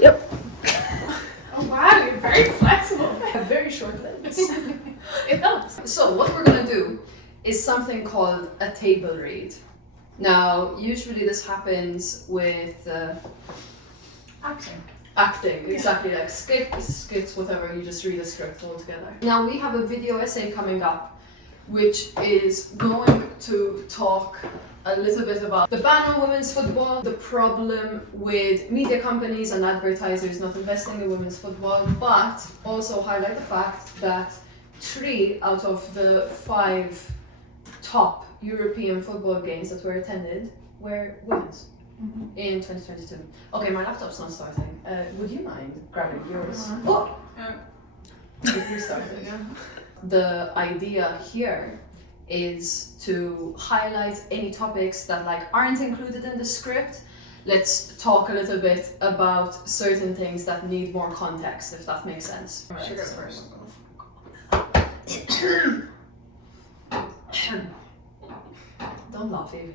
Yep. Oh wow, you're very flexible. I have very short legs. It helps. So what we're gonna do is something called a table read. Now, usually this happens with acting, exactly, like skits, whatever, you just read a script altogether. Now we have a video essay coming up, which is going to talk a little bit about the ban on women's football, the problem with media companies and advertisers not investing in women's football, but also highlight the fact that 3 out of the 5 top European football games that were attended were women's. In 2022. Okay, my laptop's not starting. Would you mind grabbing yours? Oh! You started. The idea here is to highlight any topics that aren't included in the script. Let's talk a little bit about certain things that need more context, if that makes sense. Should go first. Don't laugh, Aviva.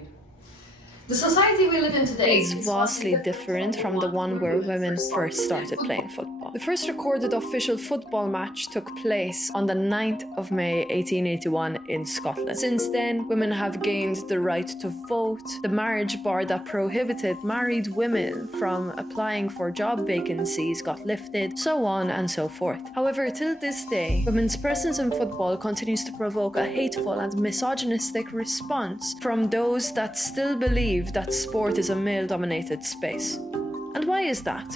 The society we live in today is vastly different from the one where women first started playing football. The first recorded official football match took place on the 9th of May 1881 in Scotland. Since then, women have gained the right to vote, the marriage bar that prohibited married women from applying for job vacancies got lifted, so on and so forth. However, till this day, women's presence in football continues to provoke a hateful and misogynistic response from those that still believe that sport is a male-dominated space. And why is that?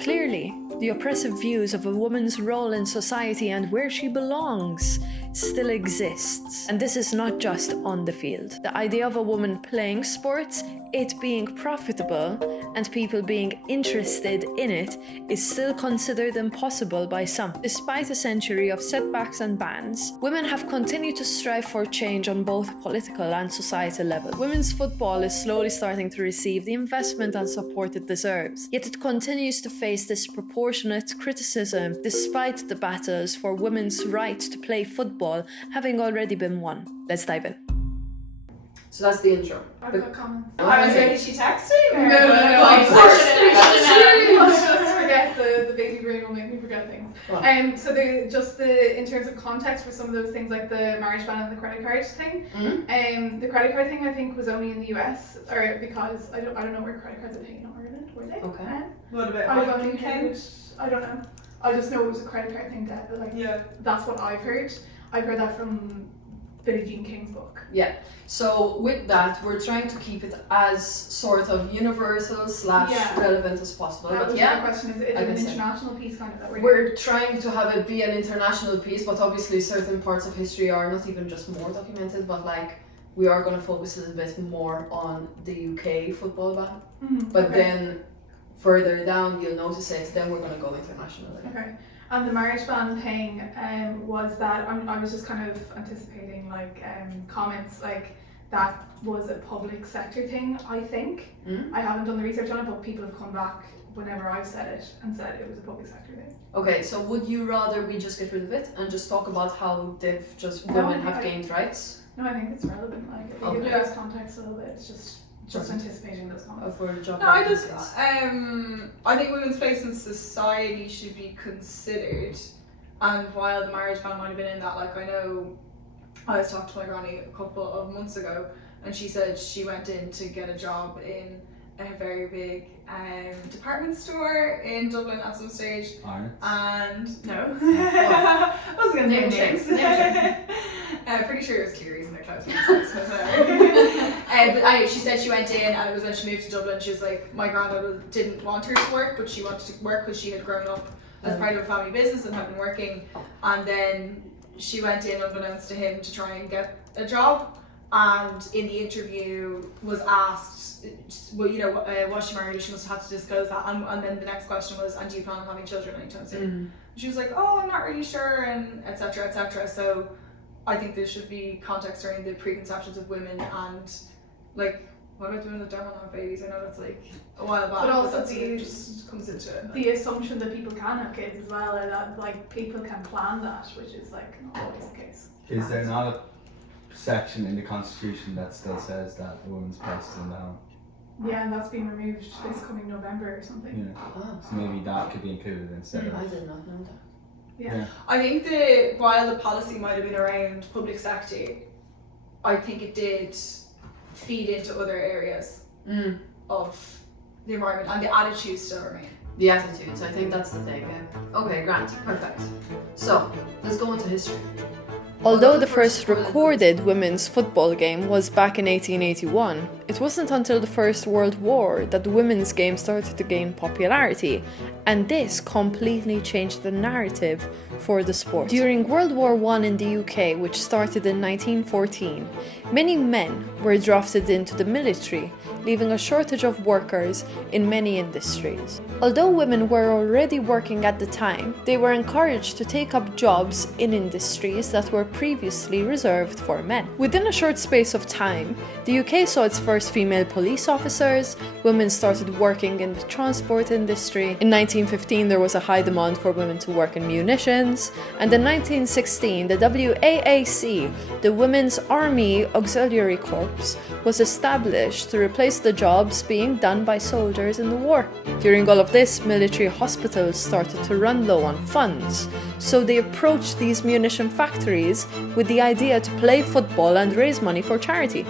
Clearly, the oppressive views of a woman's role in society and where she belongs still exists. And this is not just on the field. The idea of a woman playing sports, it being profitable, and people being interested in it is still considered impossible by some. Despite a century of setbacks and bans, women have continued to strive for change on both political and societal levels. Women's football is slowly starting to receive the investment and support it deserves, yet it continues to face disproportionate criticism despite the battles for women's right to play football having already been won. Let's dive in. So that's the intro. I've got comments. I was like, is she texting? Or? No, Of course. I'll just forget the baby brain will make me forget things. So in terms of context for some of those things like the marriage ban and the credit card thing, the credit card thing I think was only in the US, or because I don't know where credit cards are taken in Ireland, were they? Okay. What about I've only heard, I don't know. I just know it was a credit card thing, Deb, but that's what I've heard. I've heard that from Billie Jean King's book. Yeah. So with that, we're trying to keep it as sort of universal / relevant as possible. That but was yeah, my question. Is it an international piece kind of that we're trying to have it be an international piece, but obviously certain parts of history are not even just more documented, but we are going to focus a little bit more on the UK football ban. But then further down, you'll notice it. Then we're going to go internationally. Okay. And the marriage ban thing was that I was just kind of anticipating comments that was a public sector thing, I think. I haven't done the research on it, but people have come back whenever I've said it and said it was a public sector thing. Okay, so would you rather we just get rid of it and just talk about how women have gained rights? No, I think it's relevant. It gives context a little bit. It's just anticipating those comments. I think women's place in society should be considered, and while the marriage ban might have been in that, I know I was talking to my granny a couple of months ago and she said she went in to get a job in a very big department store in Dublin at some stage. And no, I wasn't going to name names. Pretty sure it was Cleary's and their clothes. But she said she went in, and it was when she moved to Dublin. She was like, my granddad didn't want her to work, but she wanted to work because she had grown up as part of a family business and had been working. And then she went in unbeknownst to him to try and get a job. And in the interview was asked, was she married? She must have had to disclose that. And then the next question was, and do you plan on having children anytime soon? She was like, oh, I'm not really sure, and etc. etc. So I think there should be context around the preconceptions of women and what about the women that don't want to have babies? I know that's a while back, but also it just comes into it. The assumption that people can have kids as well, and that people can plan that, which is not always the case. Is there not a section in the Constitution that still says that a woman's place is in the home? Yeah, and that's being removed this coming November or something. Yeah. Oh, So maybe that could be included instead I of. did not know that. Yeah. I think while the policy might have been around public sector, I think it did feed into other areas of the environment, and the attitudes still remain. The attitudes, I think that's the thing. Yeah. Okay, Grant, perfect. So let's go into history. Although the first recorded women's football game was back in 1881, it wasn't until the First World War that the women's game started to gain popularity, and this completely changed the narrative for the sport. During World War I in the UK, which started in 1914, many men were drafted into the military, leaving a shortage of workers in many industries. Although women were already working at the time, they were encouraged to take up jobs in industries that were previously reserved for men. Within a short space of time, the UK saw its first female police officers, women started working in the transport industry. In 1915 there was a high demand for women to work in munitions, and in 1916 the WAAC, the Women's Army Auxiliary Corps, was established to replace the jobs being done by soldiers in the war. During all of this, military hospitals started to run low on funds, so they approached these munition factories with the idea to play football and raise money for charity.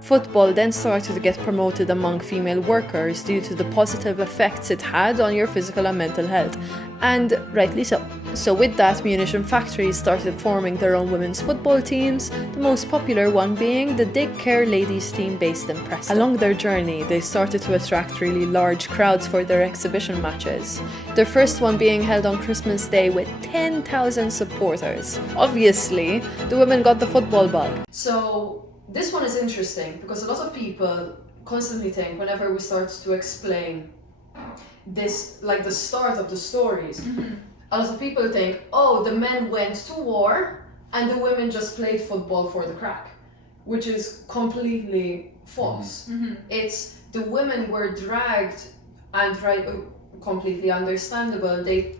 Football then started to get promoted among female workers due to the positive effects it had on your physical and mental health, and rightly so. So with that, munition factories started forming their own women's football teams, the most popular one being the Dig Care ladies team based in Preston. Along their journey, they started to attract really large crowds for their exhibition matches, their first one being held on Christmas Day with 10,000 supporters. Obviously, the women got the football bug. So this one is interesting because a lot of people constantly think whenever we start to explain this, like the start of the stories, a lot of people think, oh, the men went to war and the women just played football for the crack, which is completely false. It's the women were dragged, and right, completely understandable, they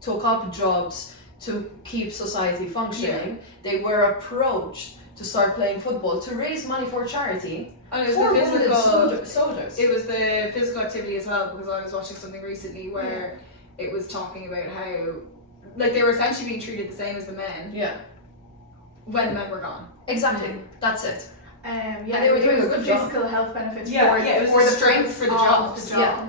took up jobs to keep society functioning. They were approached to start playing football to raise money for charity. And it was for the wounded physical soldiers. It was the physical activity as well, because I was watching something recently where it was talking about how, like, they were essentially being treated the same as the men when the men were gone. Exactly, that's it. And they were doing it a was good the job. physical health benefits it was for the the strength for the of jobs. the job.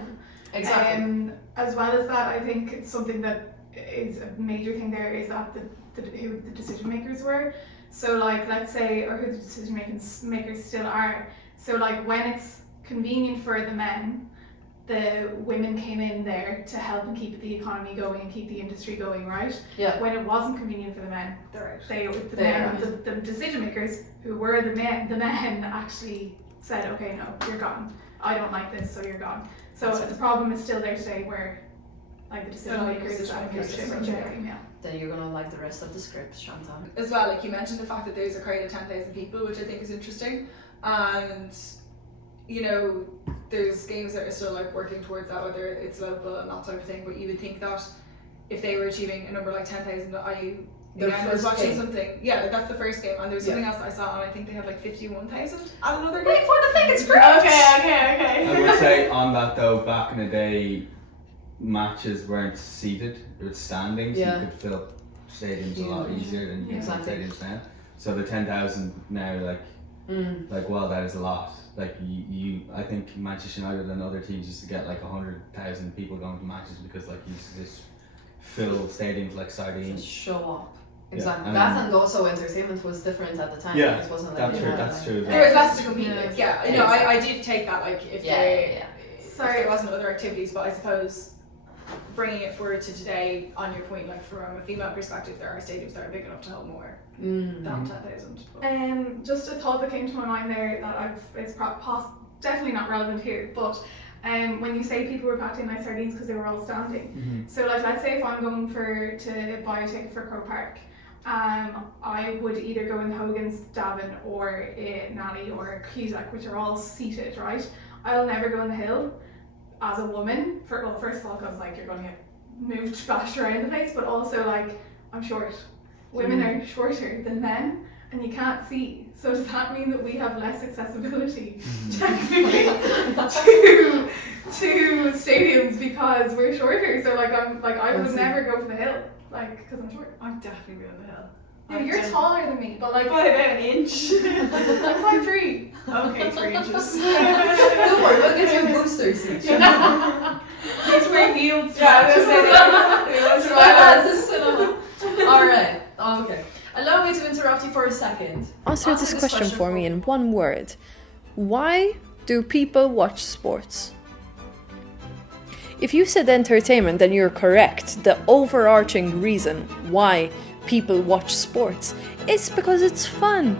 Exactly. As well as that, I think it's something that is a major thing there is that who the decision makers were. So like, let's say, or who the decision makers still are. So like, when it's convenient for the men, the women came in there to help and keep the economy going and keep the industry going, right? Yeah. When it wasn't convenient for the men, They're out. the decision makers who were the men actually said, okay, no, you're gone. I don't like this, so you're gone. So the problem is still there today, where like the decision makers rejecting. Then you're gonna like the rest of the script, Chantal. As well, like you mentioned the fact that there's a crowd of 10,000 people, which I think is interesting, and you know, there's games that are still like working towards that, whether it's local and that type of thing. But you would think that if they were achieving a number like 10,000, I was watching something. Yeah, like that's the first game, and there was something else that I saw, and I think they had like 51,000 at another game. Wait for the thing, it's great. Okay. I would say on that though, back in the day, matches weren't seated; it was standing, so Yeah. you could fill stadiums a lot easier than you can fill Exactly. stadiums now. So the 10,000 now, like well, that is a lot. Like I think Manchester United and other teams used to get like 100,000 people going to matches because like you used to just fill stadiums like sardines. Just show up. Yeah, Exactly. and That then- and also entertainment was different at the time. Yeah, It wasn't like That's you true. know, That's like- true. As There well. was less to compete with. Yeah. Yeah, I did take that. Like if if there wasn't other activities, but I suppose bringing it forward to today, on your point, like from a female perspective, there are stadiums that are big enough to hold more than 10,000. Just a thought that came to my mind there that it's definitely not relevant here, but when you say people were packed in like sardines because they were all standing. So like, let's say if I'm going to buy a ticket for Crow Park, I would either go in Hogan's, Davin, or Nally or Cusack, which are all seated, right? I'll never go in the Hill as a woman. First of all, because like you're going to get moved, bashed around the place, but also like I'm short. Women are shorter than men, and you can't see. So does that mean that we have less accessibility technically to stadiums because we're shorter? So I would never go for the hill, because I'm short. I'd definitely be on the hill. Yeah, you're taller than me, but by about an inch. I'm 5'3". Okay, 3 inches. Don't worry, we'll give you a booster seat. He's wearing heels. Yeah, I was gonna say that. Alright, okay. Allow me to interrupt you for a second. Answer this question for me in one word. Why do people watch sports? If you said entertainment, then you're correct. The overarching reason why people watch sports is because it's fun.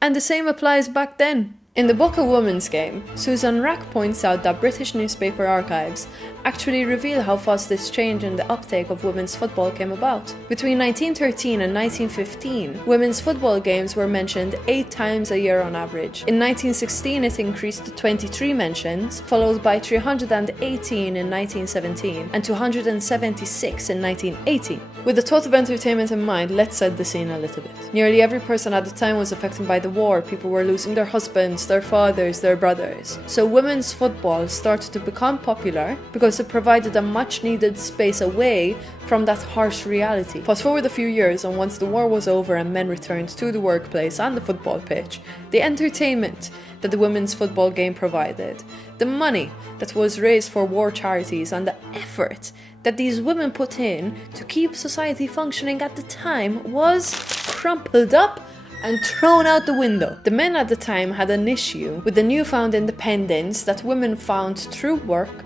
And the same applies back then. In the book A Woman's Game, Susan Rack points out that British newspaper archives actually reveal how fast this change in the uptake of women's football came about. Between 1913 and 1915, women's football games were mentioned 8 times a year on average. In 1916 it increased to 23 mentions, followed by 318 in 1917 and 276 in 1918. With the thought of entertainment in mind, let's set the scene a little bit. Nearly every person at the time was affected by the war. People were losing their husbands, their fathers, their brothers. So women's football started to become popular because it provided a much needed space away from that harsh reality. Fast forward a few years, and once the war was over and men returned to the workplace and the football pitch, the entertainment that the women's football game provided, the money that was raised for war charities, and the effort that these women put in to keep society functioning at the time was crumpled up and thrown out the window. The men at the time had an issue with the newfound independence that women found through work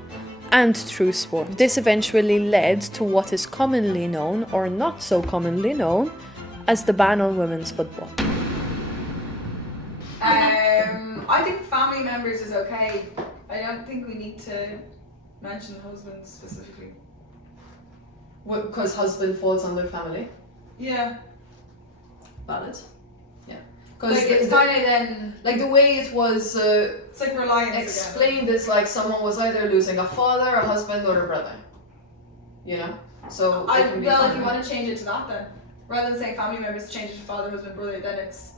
and through sport. This eventually led to what is commonly known, or not so commonly known, as the ban on women's football. I think family members is okay. I don't think we need to mention husbands specifically. Because husband falls under family. Yeah. Valid. Yeah. Like Because it's kind of then, like the way it was it's like reliance explained is like someone was either losing a father, a husband, or a brother. You know? So it can be if family. you want to change it to that then, rather than saying family members, change it to father, husband, brother, then it's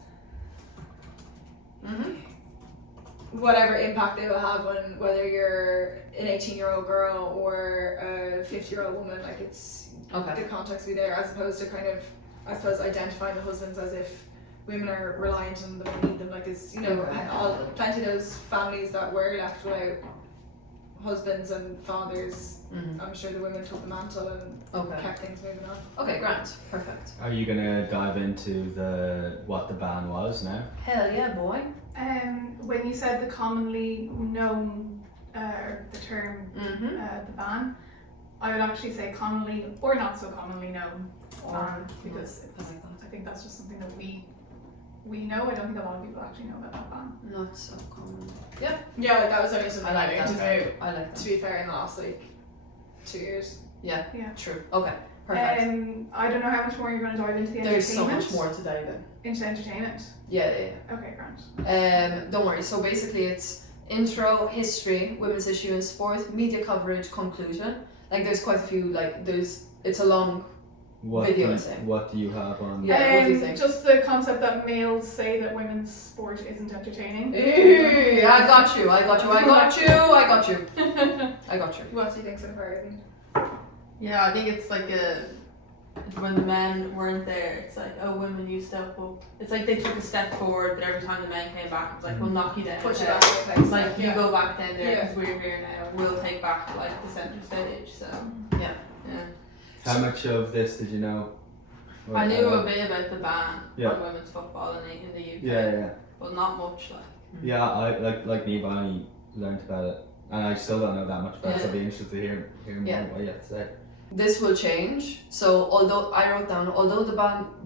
whatever impact they will have on whether you're an 18-year-old girl or a 50-year-old woman. Like it's Okay. the context will be there, as opposed to kind of, I suppose, identifying the husbands as if women are reliant on them and need them. Like it's, you know, Okay. plenty of those families that were left without husbands and fathers. I'm sure the women took the mantle and Okay. kept things moving on. Okay, Grant. Perfect. Are you gonna dive into what the ban was now? Hell yeah, boy. When you said the commonly known, the term, the ban, I would actually say commonly or not so commonly known ban, because I think that's just something that we know. I don't think a lot of people actually know about that ban. Not so common. Yeah, like that was only something I like I learned that. about, I like to that. be fair, in the last 2 years. Yeah. Yeah. True. Okay. Perfect. I don't know how much more you're going to dive into the There's so entertainment. much more to dive in. Into entertainment. Yeah, yeah. Okay, Grant. Don't worry. So basically, it's intro, history, women's issue in sport, media coverage, conclusion. Like there's quite a few. It's a long video essay. What do you have on? Yeah, what do you think? Just the concept that males say that women's sport isn't entertaining. Ooh, I got you. I got you. What do you think so far, Irving? Yeah, I think it's like when the men weren't there, it's like, oh, women, you step up. It's like they took a step forward, but every time the men came back, it's like, we'll knock you down. Put you Okay. back in place. Like, you yeah. go back down there Yeah. because we're here now. We'll take back, like, the centre stage, so. Yeah. Yeah. How much of this did you know? I knew a bit about the ban Yeah. on women's football in the UK, Yeah. but not much, like. Yeah, I like Neve, I only learned about it, and I still don't know that much about it. So I'd be interested to hear more Yeah. what you have to say. This will change. So although the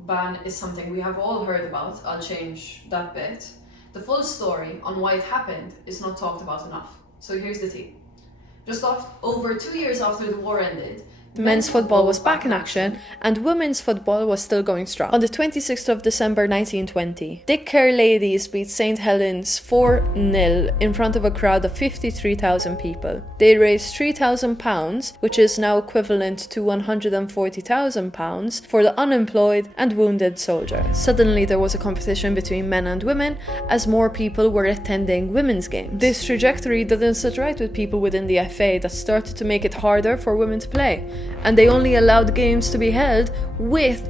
ban is something we have all heard about, I'll change that bit. The full story on why it happened is not talked about enough. So here's the tea. Just over 2 years after the war ended, men's football was back in action, and women's football was still going strong. On the 26th of December 1920, Dick Care Ladies beat St. Helens 4-0 in front of a crowd of 53,000 people. They raised £3,000, which is now equivalent to £140,000 for the unemployed and wounded soldiers. Suddenly there was a competition between men and women as more people were attending women's games. This trajectory didn't sit right with people within the FA that started to make it harder for women to play, and they only allowed games to be held with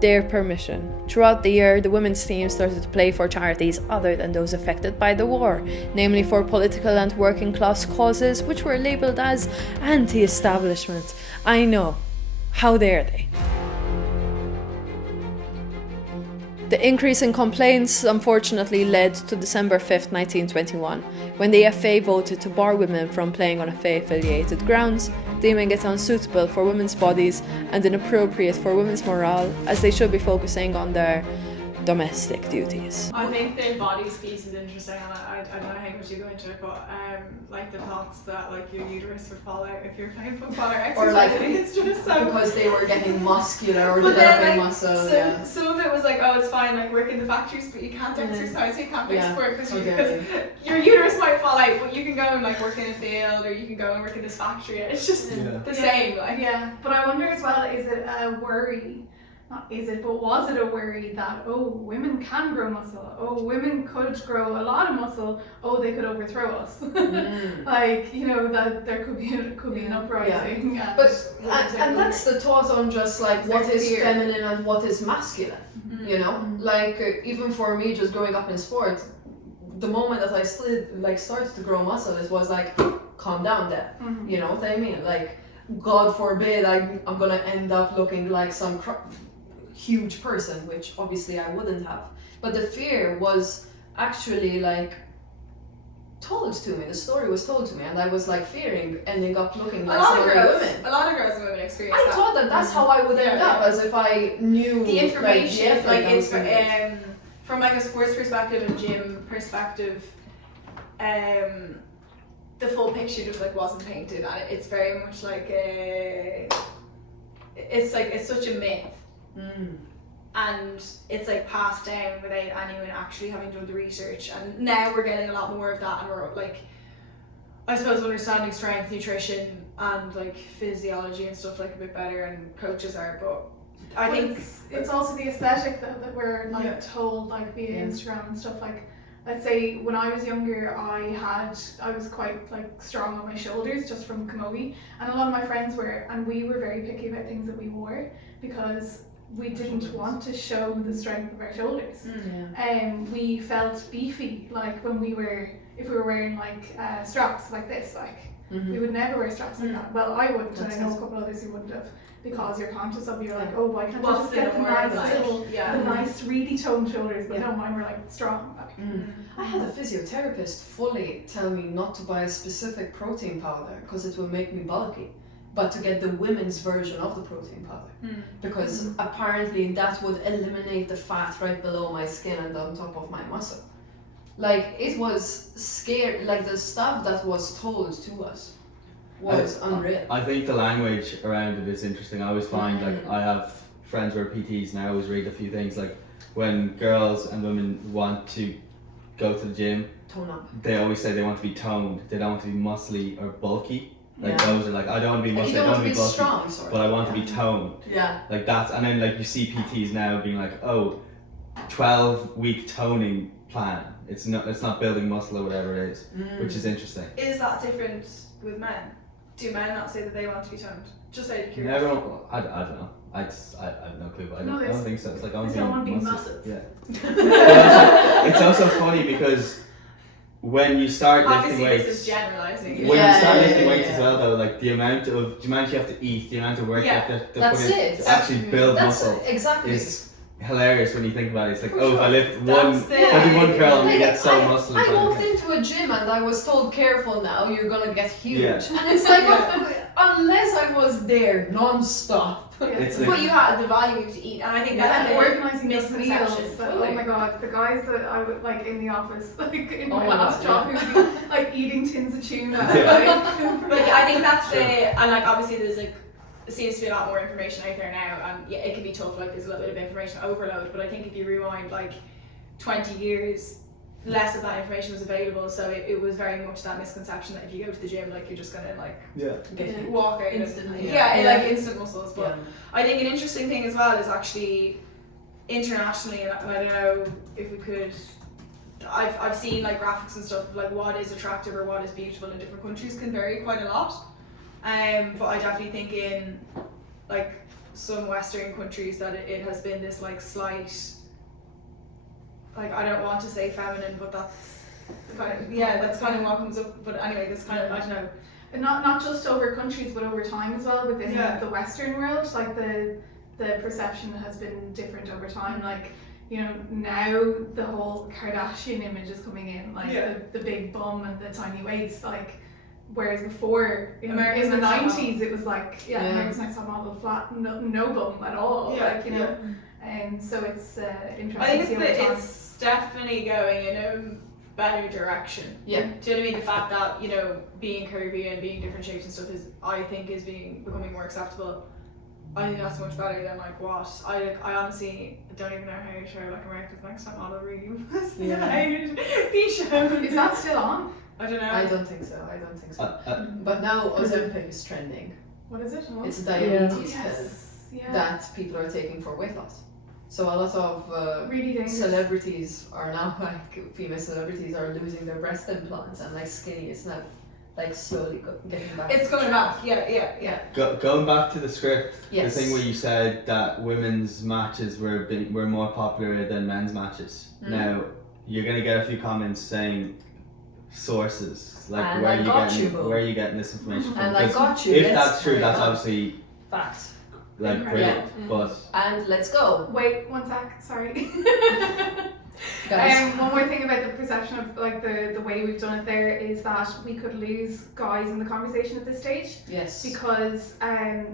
their permission. Throughout the year, the women's team started to play for charities other than those affected by the war, namely for political and working class causes which were labelled as anti-establishment. I know. How dare they? The increase in complaints unfortunately led to December 5th, 1921, when the FA voted to bar women from playing on FA-affiliated grounds, deeming it unsuitable for women's bodies and inappropriate for women's morale, as they should be focusing on their domestic duties. I think the bodies piece is interesting, and I don't know how much you go into it, but like the thoughts that like your uterus would fall out if you're playing football or exercising, Or like it's just so. because they were getting muscular or But developing then, like, muscle. some of it was like, oh, it's fine, like work in the factories, but you can't exercise, you can't play sport because your uterus might fall out, but you can go and like work in a field, or you can go and work in this factory. It's just the same. Like, Yeah, but I wonder as well, is it a worry? Not is it, but was it a worry that, oh, women can grow muscle, oh, women could grow a lot of muscle, oh, they could overthrow us. Like, you know, that there could be an uprising. Yeah. But and that's the thought on just like what is fear. feminine and what is masculine. You know, like even for me, just growing up in sport, the moment that I started to grow muscle, it was like, calm down, Deb. You know what I mean? Like, God forbid I'm gonna end up looking like some huge person, which obviously I wouldn't have. But the fear was actually like told to me. The story was told to me, and I was like fearing ending up looking like some other women. A lot of girls and women experience I that. thought that that's how I would end up, as if I knew The information, like it's from like a sports perspective and gym perspective, the full picture just like wasn't painted, and it's very much like it's such a myth. And it's like passed down without anyone actually having done the research, and now we're getting a lot more of that, and we're like, I suppose, understanding strength, nutrition and like physiology and stuff like a bit better, and coaches are, but I think it's also the aesthetic that we're like told, like via Instagram and stuff. Like, let's say when I was younger, I was quite like strong on my shoulders just from Camogie, and a lot of my friends were, and we were very picky about things that we wore because we didn't want to show the strength of our shoulders. We felt beefy, like when if we were wearing like straps like this, like we would never wear straps like that. Well, I wouldn't, and I know a couple others who wouldn't have, because you're conscious of, you're like, oh, why can't I just get the nice little, the nice really toned shoulders? But no, mine were like strong. Like. I had a physiotherapist fully tell me not to buy a specific protein powder because it will make me bulky, but to get the women's version of the protein powder, because apparently that would eliminate the fat right below my skin and on top of my muscle. Like, it was scary, like the stuff that was told to us was unreal. I think the language around it is interesting. I always find, like, I have friends who are PTs and I always read a few things, like when girls and women want to go to the gym, tone up. They always say they want to be toned, they don't want to be muscly or bulky. Like those are like, I don't want to be muscly, I don't want to be bulky, strong, sort of. but I want to be toned. Yeah. Like that's, and then like you see PTs now being like, oh, 12-week toning plan. It's not building muscle or whatever it is, which is interesting. Is that different with men? Do men not say that they want to be toned? Just out of curiosity. Everyone, I don't know. I have no clue, but I don't think so. It's like, I want to be muscle. massive. Yeah. It's also funny because when you start lifting weights, this is generalizing. When you start lifting weights as well, though, like the amount you have to eat, the amount of work you have to put in to actually build muscle is hilarious when you think about it. It's like, if I lift one curl, I'm gonna get so muscly. I walked into a gym and I was told, careful now, you're gonna get huge. Yeah. And it's like, unless I was there non-stop. It's but you had the value to eat, and I think that's and the organising those meals. misconception. Oh my god, the guys that I would like in the office, like in my last job, who would be like eating tins of tuna. But I think that's and like obviously there's like seems to be a lot more information out there now, and yeah, it can be tough, like there's a little bit of information overload, but I think if you rewind like 20 years, less of that information was available, so it was very much that misconception that if you go to the gym, like you're just gonna like walk out Instantly. like instant muscles. But I think an interesting thing as well is actually internationally, and I don't know if we could, I've seen like graphics and stuff of like what is attractive or what is beautiful in different countries can vary quite a lot. But I definitely think in like some Western countries that it has been this like slight, like I don't want to say feminine, but that's kind of, that's kind of what comes up. But anyway, this kind of, I don't know. And not just over countries, but over time as well within the Western world. Like the perception has been different over time. Like, you know, now the whole Kardashian image is coming in, like the big bum and the tiny waist, like. Whereas before, in the 90s, it was like, America's Next Top Model, flat, no bum at all, like, you know. And so it's interesting. I think it's definitely going in a better direction. Yeah. Do you know what I mean? The fact that, you know, being curvy and being different shapes and stuff is, I think, is becoming more acceptable. I think that's much better than like what I honestly don't even know how to show like America's Next Top Model really was. Be shown. Is that still on? I don't know. I don't think so. But now Ozempic is trending. What is it? It's a diabetes pill that people are taking for weight loss. So a lot of really celebrities are now, like female celebrities are losing their breast implants, and like skinny is now like slowly getting back. It's going back. Yeah. Going back to the script, Yes. the thing where you said that women's matches were more popular than men's matches. Now you're gonna get a few comments saying sources, like And where are you getting this information from? And I got you. If that's true, that's obviously fact. like brilliant. But And let's go, Wait, one sec. Sorry. guys. One more thing about the perception of like the way we've done it there is that we could lose guys in the conversation at this stage. Yes. Because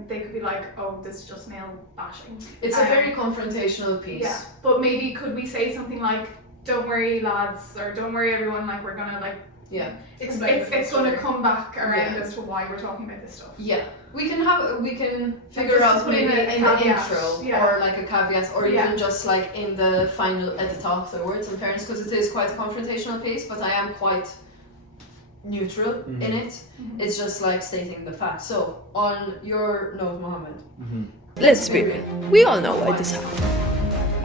they could be like, oh, this is just male bashing. It's a very confrontational piece. Yeah, but maybe could we say something like, don't worry lads, or don't worry everyone, like we're gonna like, it's gonna come back around as to why we're talking about this stuff. Yeah, we can figure just out put in maybe a in the caveat, intro or like a caveat, or even just like in the final edit afterwards. In fairness, because it is quite a confrontational piece, but I am quite neutral in it. It's just like stating the fact. So on your note, Mohammed. Let's be real, we all know why this happened.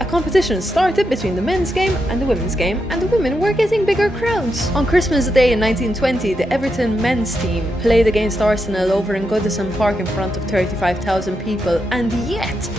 A competition started between the men's game and the women's game, and the women were getting bigger crowds. On Christmas Day in 1920, the Everton men's team played against Arsenal over in Goodison Park in front of 35,000 people, and yet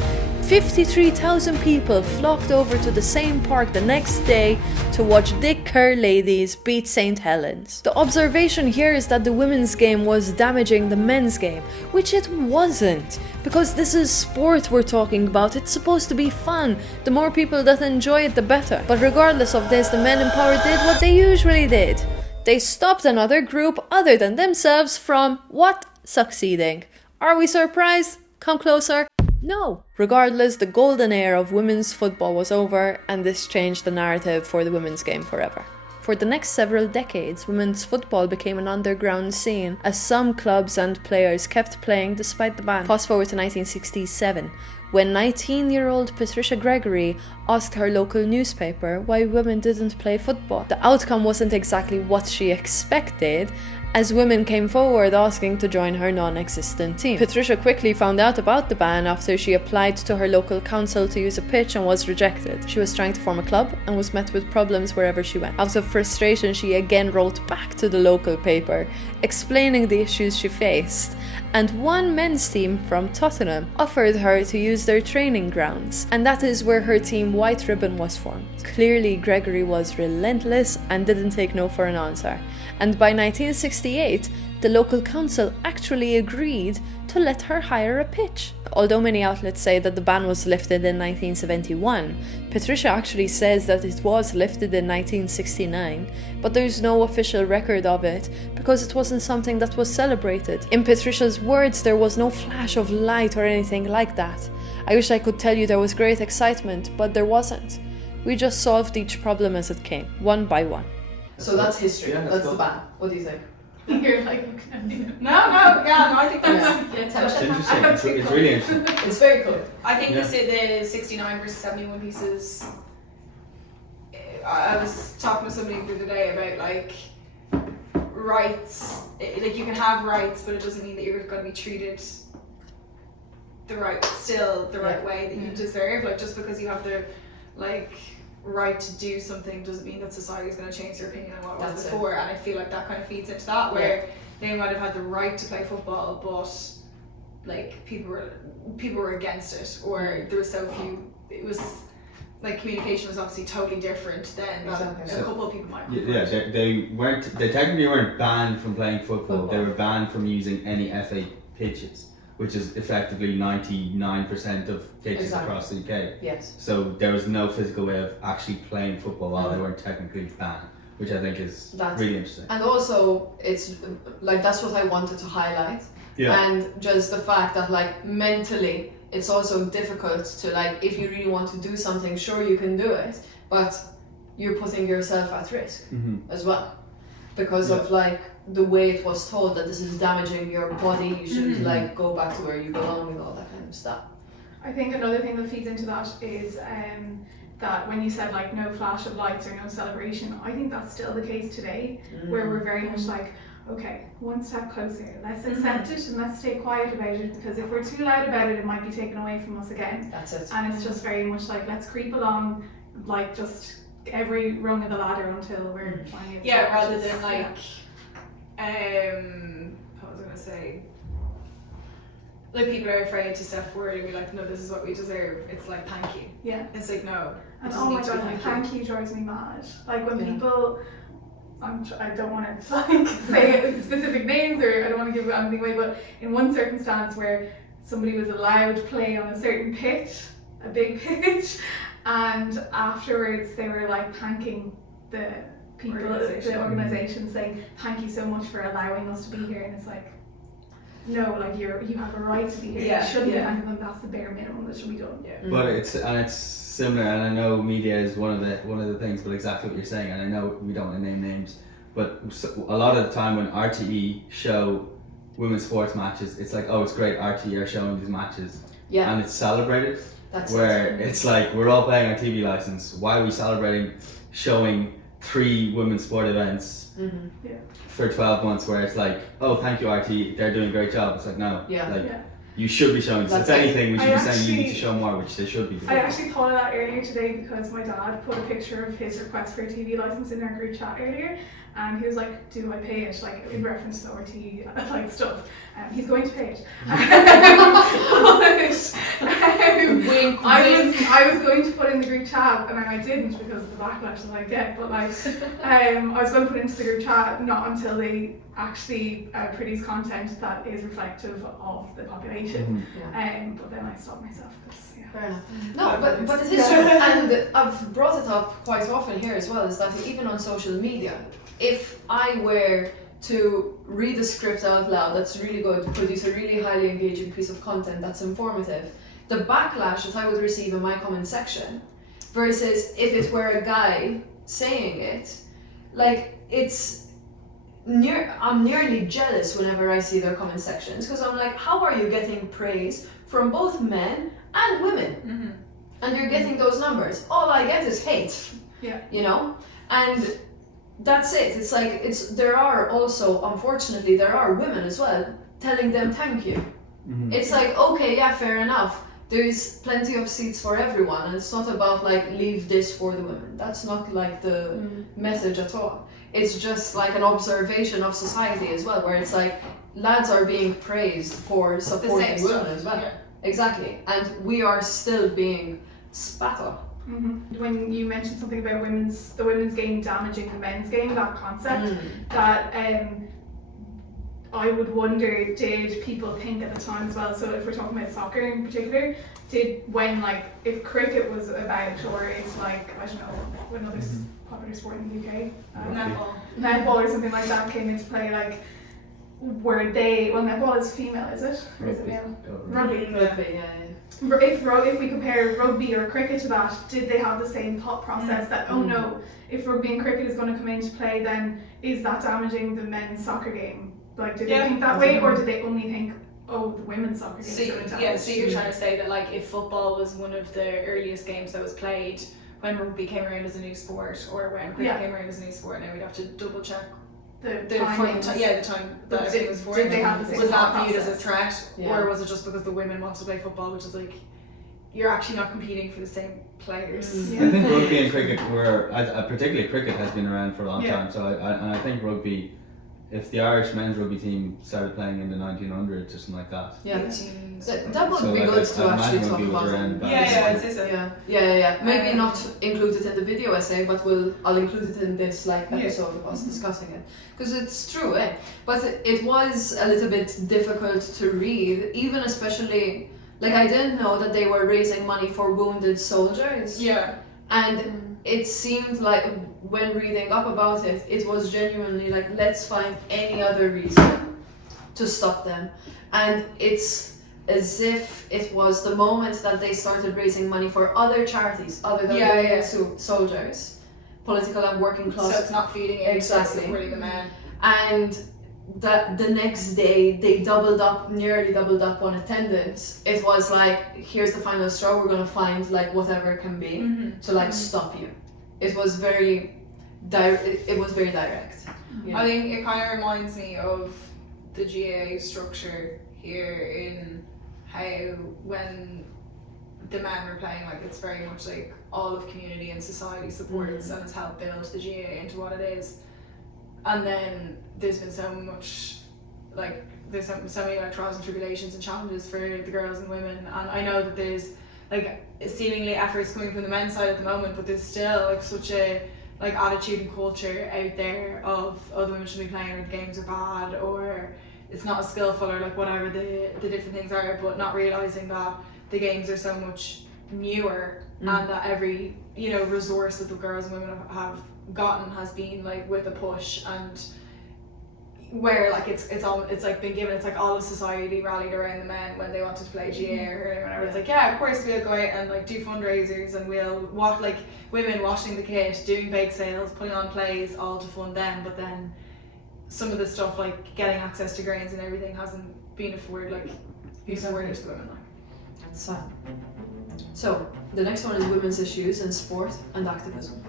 53,000 people flocked over to the same park the next day to watch Dick Kerr ladies beat St. Helens. The observation here is that the women's game was damaging the men's game, which it wasn't, because this is sport we're talking about. It's supposed to be fun. The more people that enjoy it, the better. But regardless of this, the men in power did what they usually did. They stopped another group other than themselves from what? Succeeding. Are we surprised? Come closer. No. Regardless, the golden era of women's football was over, and this changed the narrative for the women's game forever. For the next several decades, women's football became an underground scene, as some clubs and players kept playing despite the ban. Fast forward to 1967, when 19-year-old Patricia Gregory asked her local newspaper why women didn't play football. The outcome wasn't exactly what she expected, as women came forward asking to join her non-existent team. Patricia quickly found out about the ban after she applied to her local council to use a pitch and was rejected. She was trying to form a club and was met with problems wherever she went. Out of frustration, she again wrote back to the local paper, explaining the issues she faced, and one men's team from Tottenham offered her to use their training grounds, and that is where her team White Ribbon was formed. Clearly, Gregory was relentless and didn't take no for an answer, and by 1968, the local council actually agreed to let her hire a pitch. Although many outlets say that the ban was lifted in 1971, Patricia actually says that it was lifted in 1969, but there's no official record of it because it wasn't something that was celebrated. In Patricia's words, there was no flash of light or anything like that. I wish I could tell you there was great excitement, but there wasn't. We just solved each problem as it came, one by one. So that's history. Yeah, that's cool. the ban. What do you think? You're like looking at me. No, Yeah, no, I think that's. Yeah. It's interesting. It's really interesting. It's very cool. I think Yeah. the 69 versus 71 pieces. I was talking to somebody the other day about like rights. Like you can have rights, but it doesn't mean that you're going to be treated the right way that you deserve. Like just because you have the like right to do something doesn't mean that society is going to change their opinion on what it was That's before. And I feel like that kind of feeds into that where they might have had the right to play football, but like people were against it, or there was so few. It was like communication was obviously totally different then. Exactly. A couple of people might. They technically weren't banned from playing football. They were banned from using any FA pitches, which is effectively 99% of pitches across the UK. Yes. So there was no physical way of actually playing football while they weren't technically banned, which I think is really interesting. And also, it's like that's what I wanted to highlight. Yeah. And just the fact that like mentally, it's also difficult to like, if you really want to do something, sure you can do it, but you're putting yourself at risk as well. Because of like the way it was told that this is damaging your body, you should like go back to where you belong and all that kind of stuff. I think another thing that feeds into that is that when you said like no flash of lights or no celebration, I think that's still the case today, where we're very much like, okay, one step closer, let's accept it and let's stay quiet about it, because if we're too loud about it, it might be taken away from us again. That's it. And it's just very much like, let's creep along, like just every rung of the ladder until we're finally at the top, Rather which is- than like, what was I gonna say? Like people are afraid to step forward and be like, no, this is what we deserve. It's like, thank you. Yeah. It's like, no. And doesn't oh my need to be god, thank you drives me mad. Like when Yeah. people, I don't want to like say specific names or I don't want to give anything away, but in one circumstance where somebody was allowed to play on a certain pitch, a big pitch, and afterwards they were like thanking the people, the organisation, saying thank you so much for allowing us to be here, and it's like, no, like you have a right to be here. Yeah, You shouldn't be yeah. thanking them. That's the bare minimum that should be done. Yeah. But it's similar, and I know media is one of the things, but exactly what you're saying, and I know we don't want to name names, but a lot of the time when RTE show women's sports matches, it's like, oh, it's great, RTE are showing these matches, Yeah. and it's celebrated. That's where it. it's like, we're all paying our TV license, why are we celebrating showing 3 women's sport events for 12 months, where it's like, oh, thank you RTE, they're doing a great job. It's like, no, you should be showing this. If That's it. anything, we should be saying you need to actually- show more, which they should be doing. I actually thought of that earlier today because my dad put a picture of his request for a TV license in our group chat earlier, and he was like, do I pay it? Like in reference to RT like stuff. He's going to pay it. Wink, I was going to put in the group chat, and I didn't because of the backlash that I get, but like I was going to put it into the group chat not until they actually produce content that is reflective of the population. But then I stopped myself because Fair enough. No, but it is true, and I've brought it up quite often here as well, is that even on social media, if I were to read a script out loud that's really good, produce a really highly engaging piece of content that's informative, the backlash that I would receive in my comment section versus if it were a guy saying it, like I'm nearly jealous whenever I see their comment sections, because I'm like, how are you getting praise from both men and women? And you're getting those numbers. All I get is hate. Yeah. You know? And that's it. It's like, there are also, unfortunately, there are women as well telling them thank you. It's like, okay, yeah, fair enough. There's plenty of seats for everyone, and it's not about like, leave this for the women. That's not like the message at all. It's just like an observation of society as well, where it's like, lads are being praised for supporting women as well. Yeah. Exactly. And we are still being spat on. When you mentioned something about the women's game damaging the men's game, that concept, that I would wonder, did people think at the time as well, so if we're talking about soccer in particular, if cricket was about, or it's like, I don't know, what another popular sport in the UK? Netball or something like that came into play, like, netball is female, is it? Or is it male? Rugby. If we compare rugby or cricket to that, did they have the same thought process that, oh no, if rugby and cricket is going to come into play, then is that damaging the men's soccer game? Like, do they think that way, or do they only think, oh, the women's soccer games So, are intense? yeah, so you're trying to say that like if football was one of the earliest games that was played when rugby came around as a new sport, or when cricket came around as a new sport, now we'd have to double check the the timings. the time that But everything was formed. did they have the same Was that thought viewed as a process? threat, or was it just because the women wanted to play football, which is like you're actually not competing for the same players? Yeah. I think rugby and cricket were, particularly cricket has been around for a long Yeah. time. So I think rugby, if the Irish men's rugby team started playing in the 1900s or something like that. Yeah. Teams. That would So be I- good I to actually imagine talk rugby was about around it. back Yeah, then. I'd say so. Yeah. Maybe Um, not include it in the video essay, but I'll include it in this like Yeah. episode of us discussing it, because it's true, eh? But it was a little bit difficult to read, even especially like I didn't know that they were raising money for wounded soldiers, Yeah. and it seemed like when reading up about it, it was genuinely like, let's find any other reason to stop them, and it's as if it was the moment that they started raising money for other charities other than Yeah, wounded yeah. soldiers, political and working class. So it's not feeding in, Exactly. it's supporting the men. And the next day they nearly doubled up on attendance. It was like, here's the final straw, we're gonna find like whatever can be to like stop you. It was very direct. I think it kind of reminds me of the GAA structure here in how when the men were playing, like it's very much like all of community and society supports and has helped build the GAA into what it is. And then there's been so much, like there's so many like trials and tribulations and challenges for the girls and women, and I know that there's like seemingly efforts coming from the men's side at the moment, but there's still like such a like attitude and culture out there of the women should be playing, or the games are bad, or it's not as skillful, or like whatever the different things are, but not realising that the games are so much newer and that every resource that the girls and women have gotten has been like with a push, and where like it's like been given, it's like all of society rallied around the men when they wanted to play GA or whatever. It's like, yeah, of course we'll go out and like do fundraisers, and we'll watch like women washing the kit, doing bake sales, putting on plays, all to fund them. But then some of the stuff like getting access to grains and everything hasn't been afforded to women. That's sad. So the next one is women's issues in sport and activism.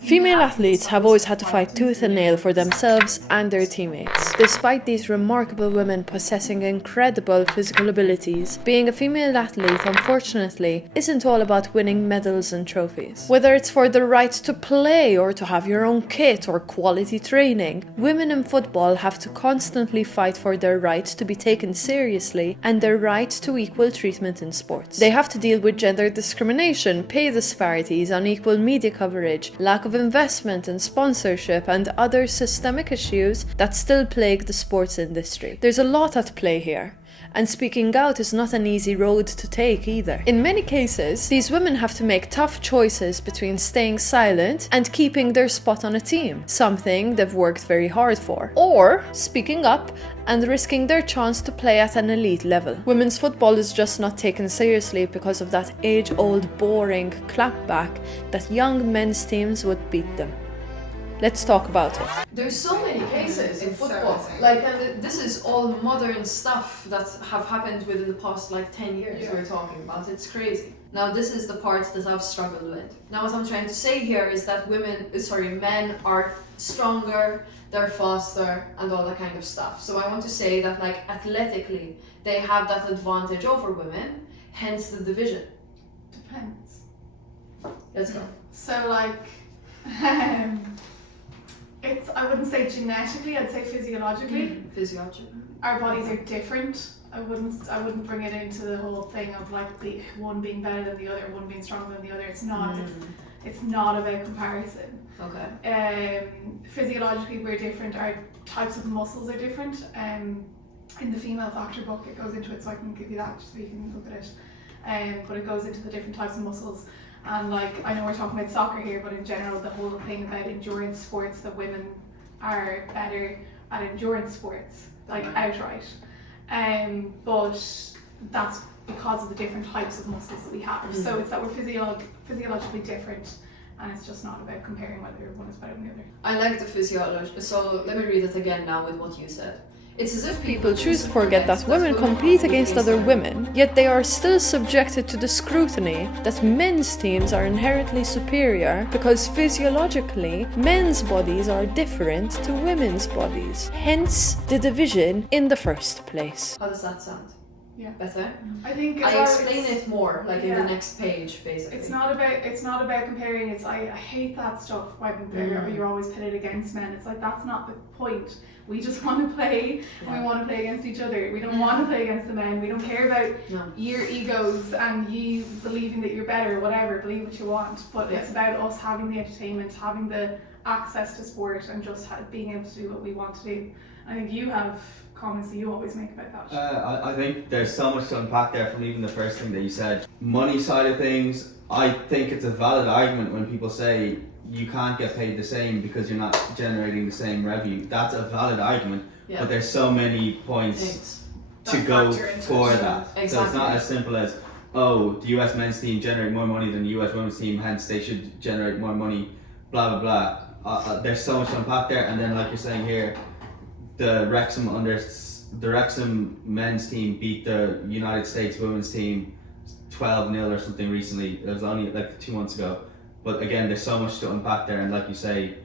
Female athletes have always had to fight tooth and nail for themselves and their teammates. Despite these remarkable women possessing incredible physical abilities, being a female athlete, unfortunately, isn't all about winning medals and trophies. Whether it's for the right to play or to have your own kit or quality training, women in football have to constantly fight for their right to be taken seriously and their right to equal treatment in sports. They have to deal with gender discrimination, pay disparities, unequal media coverage, lack of investment and sponsorship, and other systemic issues that still plague the sports industry. There's a lot at play here, and speaking out is not an easy road to take either. In many cases, these women have to make tough choices between staying silent and keeping their spot on a team, something they've worked very hard for, or speaking up and risking their chance to play at an elite level. Women's football is just not taken seriously because of that age-old boring clapback that young men's teams would beat them. Let's talk about it. There's so many cases in It's so football, insane. like, and this is all modern stuff that have happened within the past like 10 years. Yeah. We're talking about. It's crazy. Now this is the part that I've struggled with. Now what I'm trying to say here is that men are stronger, they're faster, and all that kind of stuff. So I want to say that like athletically, they have that advantage over women. Hence the division. Depends. Let's go. So like, I wouldn't say genetically, I'd say physiologically. Physiology. Our bodies are different. I wouldn't bring it into the whole thing of like the one being better than the other, one being stronger than the other. It's not. It's not about comparison. Okay. Physiologically, we're different. Our types of muscles are different. In the female factor book, it goes into it, so I can give you that so you can look at it. But it goes into the different types of muscles. And like, I know we're talking about soccer here, but in general, the whole thing about endurance sports, that women are better at endurance sports, like outright. But that's because of the different types of muscles that we have. So it's that we're physiologically different. and it's just not about comparing whether one is better than the other. I like the physiology. So let me read it again now with what you said. It's as if People choose to forget that women compete against other women, yet they are still subjected to the scrutiny that men's teams are inherently superior because physiologically men's bodies are different to women's bodies. Hence the division in the first place. How does that sound? Yeah. Better? I think I explain it more, like in yeah. the next page, basically. It's not about comparing. It's I hate that stuff when you're always pitted against men. It's like that's not the point. We just want to play, and we want to play against each other. We don't want to play against the men. We don't care about your egos and you believing that you're better, whatever. Believe what you want, but it's about us having the entertainment, having the access to sport, and just being able to do what we want to do. I think you have comments that you always make about that. I think there's so much to unpack there from even the first thing that you said. Money side of things, I think it's a valid argument when people say you can't get paid the same because you're not generating the same revenue. That's a valid argument, but there's so many points to go for that. Exactly. So it's not as simple as, oh, the US men's team generate more money than the US women's team, hence they should generate more money, blah, blah, blah. There's so much to unpack there, and then like you're saying here, the Wrexham men's team beat the United States women's team 12-0 or something recently. It was only like 2 months ago. But again, there's so much to unpack there, and like you say,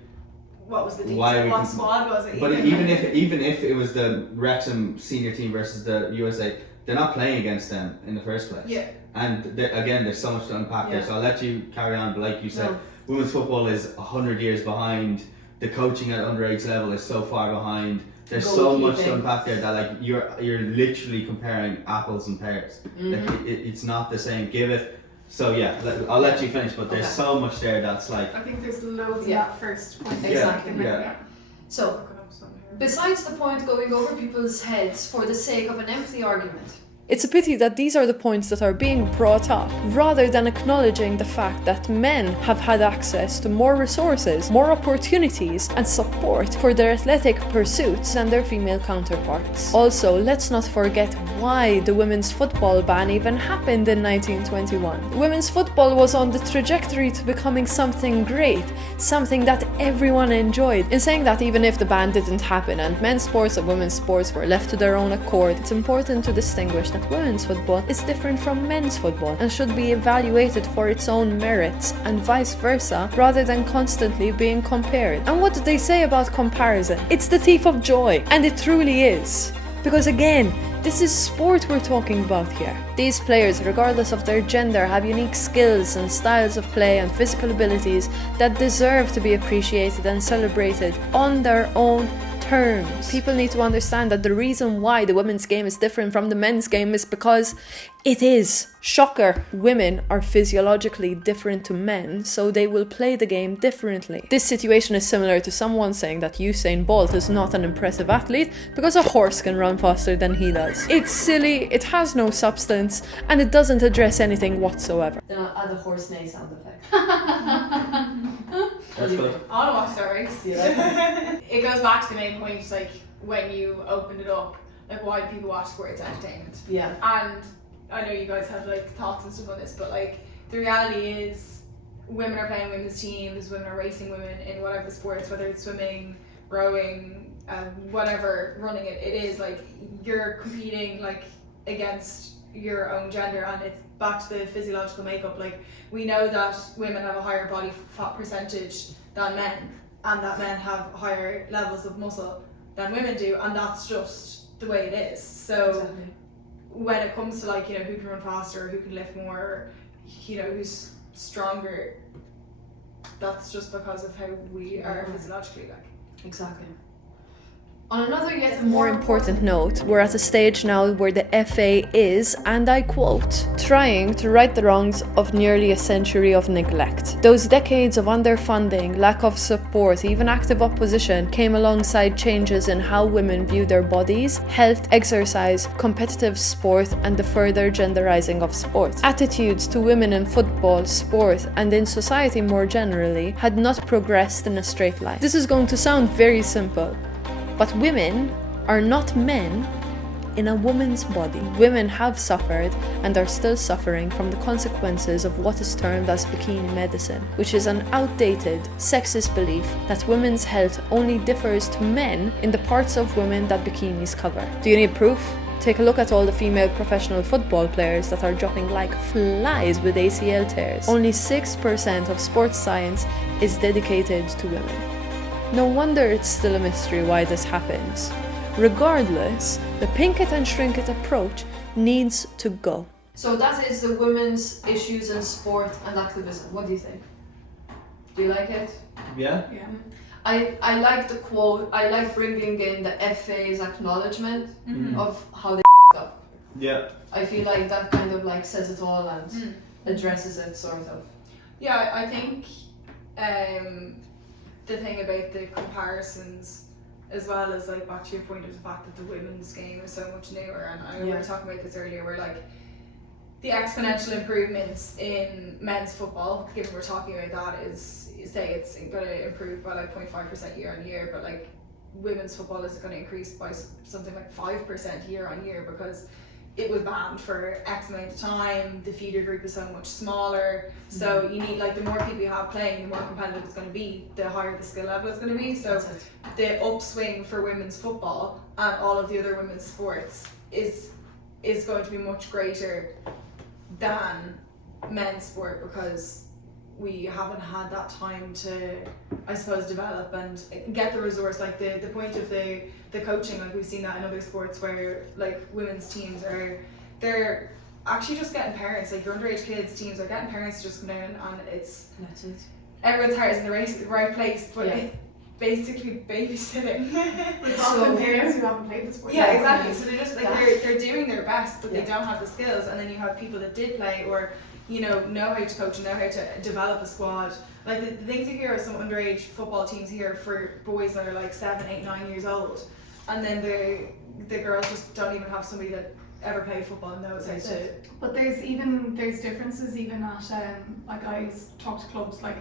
what was the detail? What squad was it? But even if it was the Wrexham senior team versus the USA, they're not playing against them in the first place. Yeah. And again, there's so much to unpack there. So I'll let you carry on. But like you said, women's football is 100 years behind. The coaching at underage level is so far behind. There's so much to unpack there that like you're literally comparing apples and pears. Like it's not the same. Give it. So yeah, I'll let you finish. But there's so much there that's like. I think there's loads in that first point. Exactly. Yeah. So, besides the point going over people's heads for the sake of an empty argument. It's a pity that these are the points that are being brought up, rather than acknowledging the fact that men have had access to more resources, more opportunities, and support for their athletic pursuits than their female counterparts. Also, let's not forget why the women's football ban even happened in 1921. Women's football was on the trajectory to becoming something great, something that everyone enjoyed. In saying that, even if the ban didn't happen and men's sports and women's sports were left to their own accord, it's important to distinguish that women's football is different from men's football and should be evaluated for its own merits and vice versa, rather than constantly being compared. And what do they say about comparison? It's the thief of joy, and it truly is. Because again, this is sport we're talking about here. These players, regardless of their gender, have unique skills and styles of play and physical abilities that deserve to be appreciated and celebrated on their own terms. People need to understand that the reason why the women's game is different from the men's game is because it is. Shocker, women are physiologically different to men, so they will play the game differently. This situation is similar to someone saying that Usain Bolt is not an impressive athlete because a horse can run faster than he does. It's silly, it has no substance, and it doesn't address anything whatsoever. Then I'll add a horse neigh sound effect. That's good. I don't watch that race. It goes back to the main point, like when you opened it up, like why do people watch sport? It's entertainment. Yeah. And I know you guys have like thoughts and stuff on this, but like the reality is women are playing women's teams, women are racing women in whatever sports, whether it's swimming, rowing, whatever, running it is like you're competing like against your own gender, and it's back to the physiological makeup. Like we know that women have a higher body fat percentage than men, and that men have higher levels of muscle than women do, and that's just the way it is. So when it comes to like, you know, who can run faster, who can lift more, you know, who's stronger, that's just because of how we are physiologically like. Exactly. On another yet More important note, we're at a stage now where the FA is, and I quote, trying to right the wrongs of nearly a century of neglect. Those decades of underfunding, lack of support, even active opposition came alongside changes in how women view their bodies, health, exercise, competitive sport, and the further genderizing of sport. Attitudes to women in football, sport, and in society more generally had not progressed in a straight line. This is going to sound very simple. But women are not men, in a woman's body. Women have suffered and are still suffering from the consequences of what is termed as bikini medicine, which is an outdated, sexist belief that women's health only differs to men in the parts of women that bikinis cover. Do you need proof? Take a look at all the female professional football players that are dropping like flies with ACL tears. Only 6% of sports science is dedicated to women. No wonder it's still a mystery why this happens. Regardless, the pink it and shrink it approach needs to go. So that is the women's issues in sport and activism. What do you think? Do you like it? Yeah. Yeah. I like the quote. I like bringing in the FA's acknowledgement of how they up. Yeah. I feel like that kind of like says it all and addresses it sort of. Yeah, I think the thing about the comparisons, as well as like back to your point of the fact that the women's game is so much newer, and I know we were talking about this earlier, where like the exponential improvements in men's football, given we're talking about that, is say it's going to improve by like 0.5% year on year, but like women's football is going to increase by something like 5% year on year because it was banned for X amount of time, the feeder group is so much smaller, so you need, like, the more people you have playing, the more competitive it's going to be, the higher the skill level is going to be. So the upswing for women's football and all of the other women's sports is going to be much greater than men's sport, because we haven't had that time to, I suppose, develop and get the resource. Like the point of the coaching, like we've seen that in other sports where like women's teams they're actually just getting parents, like your underage kids teams are getting parents to just come down, and it's everyone's heart is in the right place, but it's basically babysitting. With often parents who haven't played the sport. Yeah, exactly. So they're just like they're doing their best, but they don't have the skills. And then you have people that did play, or know how to coach and know how to develop a squad. Like the things you hear of some underage football teams here for boys that are like 7, 8, 9 years old, and then the girls just don't even have somebody that ever played football and knows how to. But there's differences even at like I talk to clubs like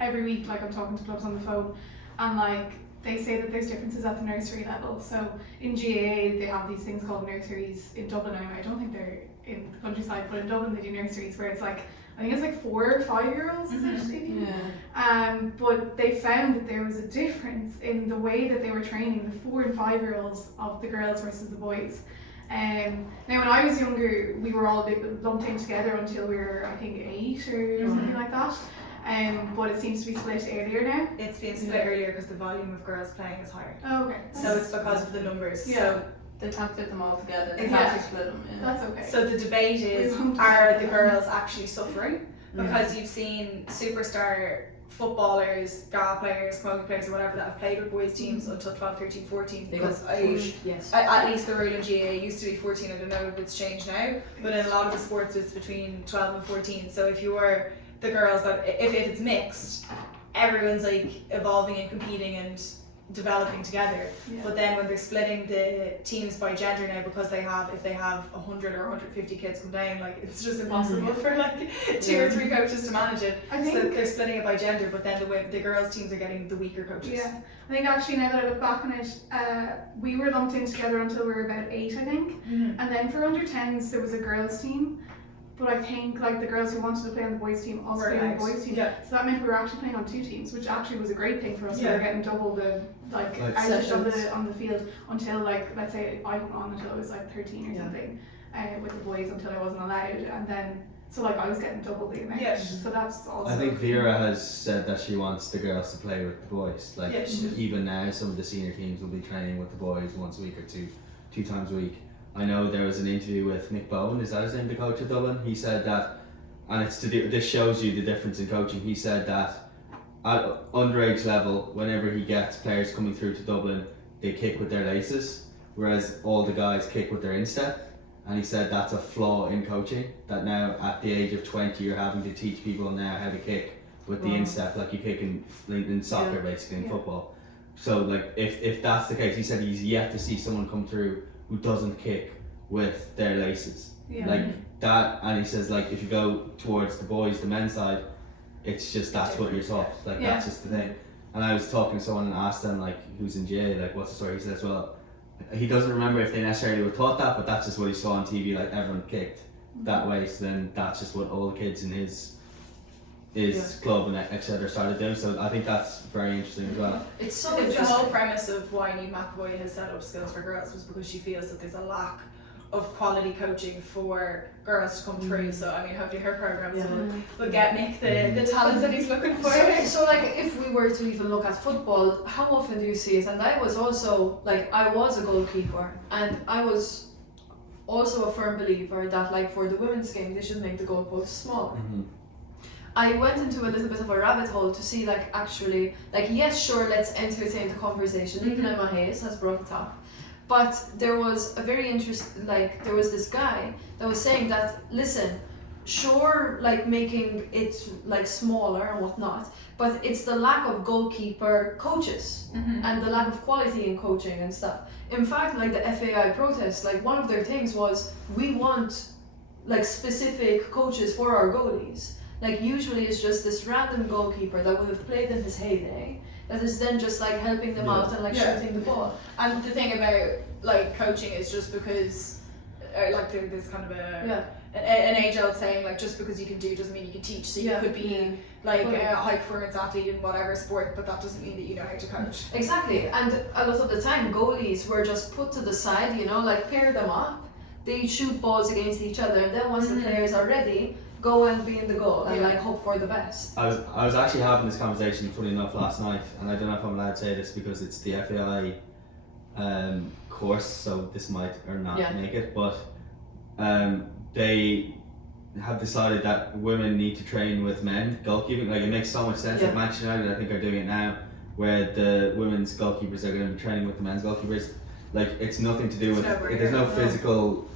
every week, like I'm talking to clubs on the phone, and like they say that there's differences at the nursery level. So in GAA they have these things called nurseries in Dublin anyway. I don't think they're in the countryside, but in Dublin they do nurseries where it's like, I think it's like 4 or 5 year olds essentially. Yeah. But they found that there was a difference in the way that they were training the 4 and 5 year olds of the girls versus the boys. Now when I was younger, we were all lumped in together until we were, I think, 8 or something like that. But it seems to be split earlier now. It's been split earlier because the volume of girls playing is higher. Oh, okay. So it's because of the numbers. Yeah. So They can't fit them all together. They Exactly. have to split them. Yeah. That's okay. So the debate is, are the girls actually suffering? Because you've seen superstar footballers, GA players, camogie players or whatever that have played with boys teams until 12, 13, 14, because at least the rule in GA used to be 14, I don't know if it's changed now, but in a lot of the sports it's between 12 and 14. So if you're the girls that, if it's mixed, everyone's like evolving and competing and developing together. But then when they're splitting the teams by gender now, because if they have 100 or 150 kids come down, like it's just impossible for like 2 or 3 coaches to manage it. I think So they're splitting it by gender, but then the girls teams are getting the weaker coaches. Yeah, I think actually now that I look back on it, we were lumped in together until we were about 8, I think, and then for under 10s there was a girls team. But I think like the girls who wanted to play on the boys team also played on the boys team. Yeah. So that meant we were actually playing on 2 teams, which actually was a great thing for us. We were getting double the hours on the field until like, let's say I went on until I was like 13 or something with the boys until I wasn't allowed, and then so like I was getting double the amount. So that's also. I think Vera has said that she wants the girls to play with the boys. Like even now, some of the senior teams will be training with the boys once a week or two times a week. I know there was an interview with Nick Bowen, is that his name, the coach of Dublin? He said that, and it's to do, this shows you the difference in coaching. He said that at underage level, whenever he gets players coming through to Dublin, they kick with their laces, whereas all the guys kick with their instep. And he said that's a flaw in coaching, that now at the age of 20 you're having to teach people now how to kick with the instep, like you kick in soccer basically, in football. So like if that's the case, he said he's yet to see someone come through who doesn't kick with their laces. Like that, and he says like if you go towards the boys, the men's side, it's just that's what you're taught. Like that's just the thing. And I was talking to someone and asked them like who's in GA, like what's the story? He says, well, he doesn't remember if they necessarily were taught that, but that's just what he saw on TV, like everyone kicked that way. So then that's just what all the kids in his club and etc. started doing. So I think that's very interesting as well. It's so It's the interesting. whole premise of why Neve McAvoy has set up Skills for Girls was because she feels that there's a lack of quality coaching for girls to come through. So I mean, hopefully her programs will get Nick the talent that he's looking for. So like if we were to even look at football, how often do you see it? And I was also like, I was a goalkeeper, and I was also a firm believer that like for the women's game they should make the goalposts smaller. I went into a little bit of a rabbit hole to see like actually like, yes, sure, let's entertain the conversation. Even Emma Hayes has brought it up. But there was a very interesting, like there was this guy that was saying that, listen, sure, like making it like smaller and whatnot, but it's the lack of goalkeeper coaches and the lack of quality in coaching and stuff. In fact, like the FAI protests, like one of their things was, we want like specific coaches for our goalies. Like usually it's just this random goalkeeper that would have played in his heyday that is then just like helping them out and like shooting the ball. And the thing about like coaching is just because like there's kind of an age-old saying, like just because you can do doesn't mean you can teach. So you could be like a high performance athlete in whatever sport, but that doesn't mean that you know how to coach. Exactly. And a lot of the time goalies were just put to the side, you know, like pair them up, they shoot balls against each other, and then once the players are ready, go and be in the goal and like hope for the best. I was actually having this conversation, funny enough, last night, and I don't know if I'm allowed to say this because it's the FAI course, so this might or not make it, but they have decided that women need to train with men goalkeeping. Like it makes so much sense. Like Manchester United, I think, are doing it now, where the women's goalkeepers are going to be training with the men's goalkeepers. Like it's nothing to do with there's no physical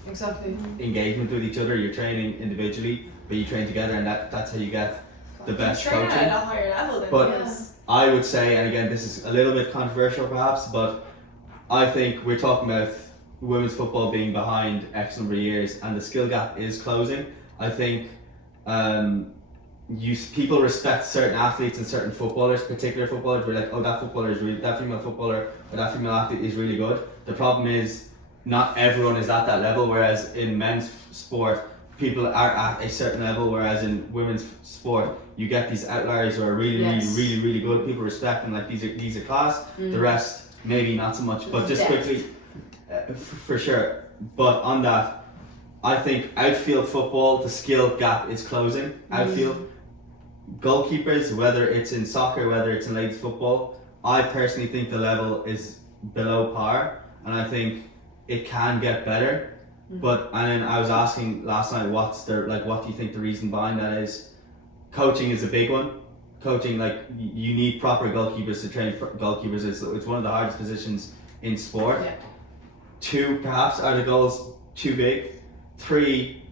engagement with each other. You're training individually, but you train together, and that's how you get the best train coaching. at a higher level than But I would say, and again, this is a little bit controversial perhaps, but I think we're talking about women's football being behind X number of years, and the skill gap is closing. I think people respect certain athletes and certain footballers, particular footballers. We're like, oh, that footballer is really, that female footballer or that female athlete is really good. The problem is not everyone is at that level, whereas in men's sport, people are at a certain level, whereas in women's sport, you get these outliers who are really good. People respect them, like these are class. The rest, maybe not so much. But just quickly, for sure. But on that, I think outfield football, the skill gap is closing. Outfield goalkeepers, whether it's in soccer, whether it's in ladies football, I personally think the level is below par, and I think it can get better. But and then I was asking last night, what do you think the reason behind that is? Coaching is a big one. Coaching, like you need proper goalkeepers to train goalkeepers. It's one of the hardest positions in sport. 2, perhaps are the goals too big? 3,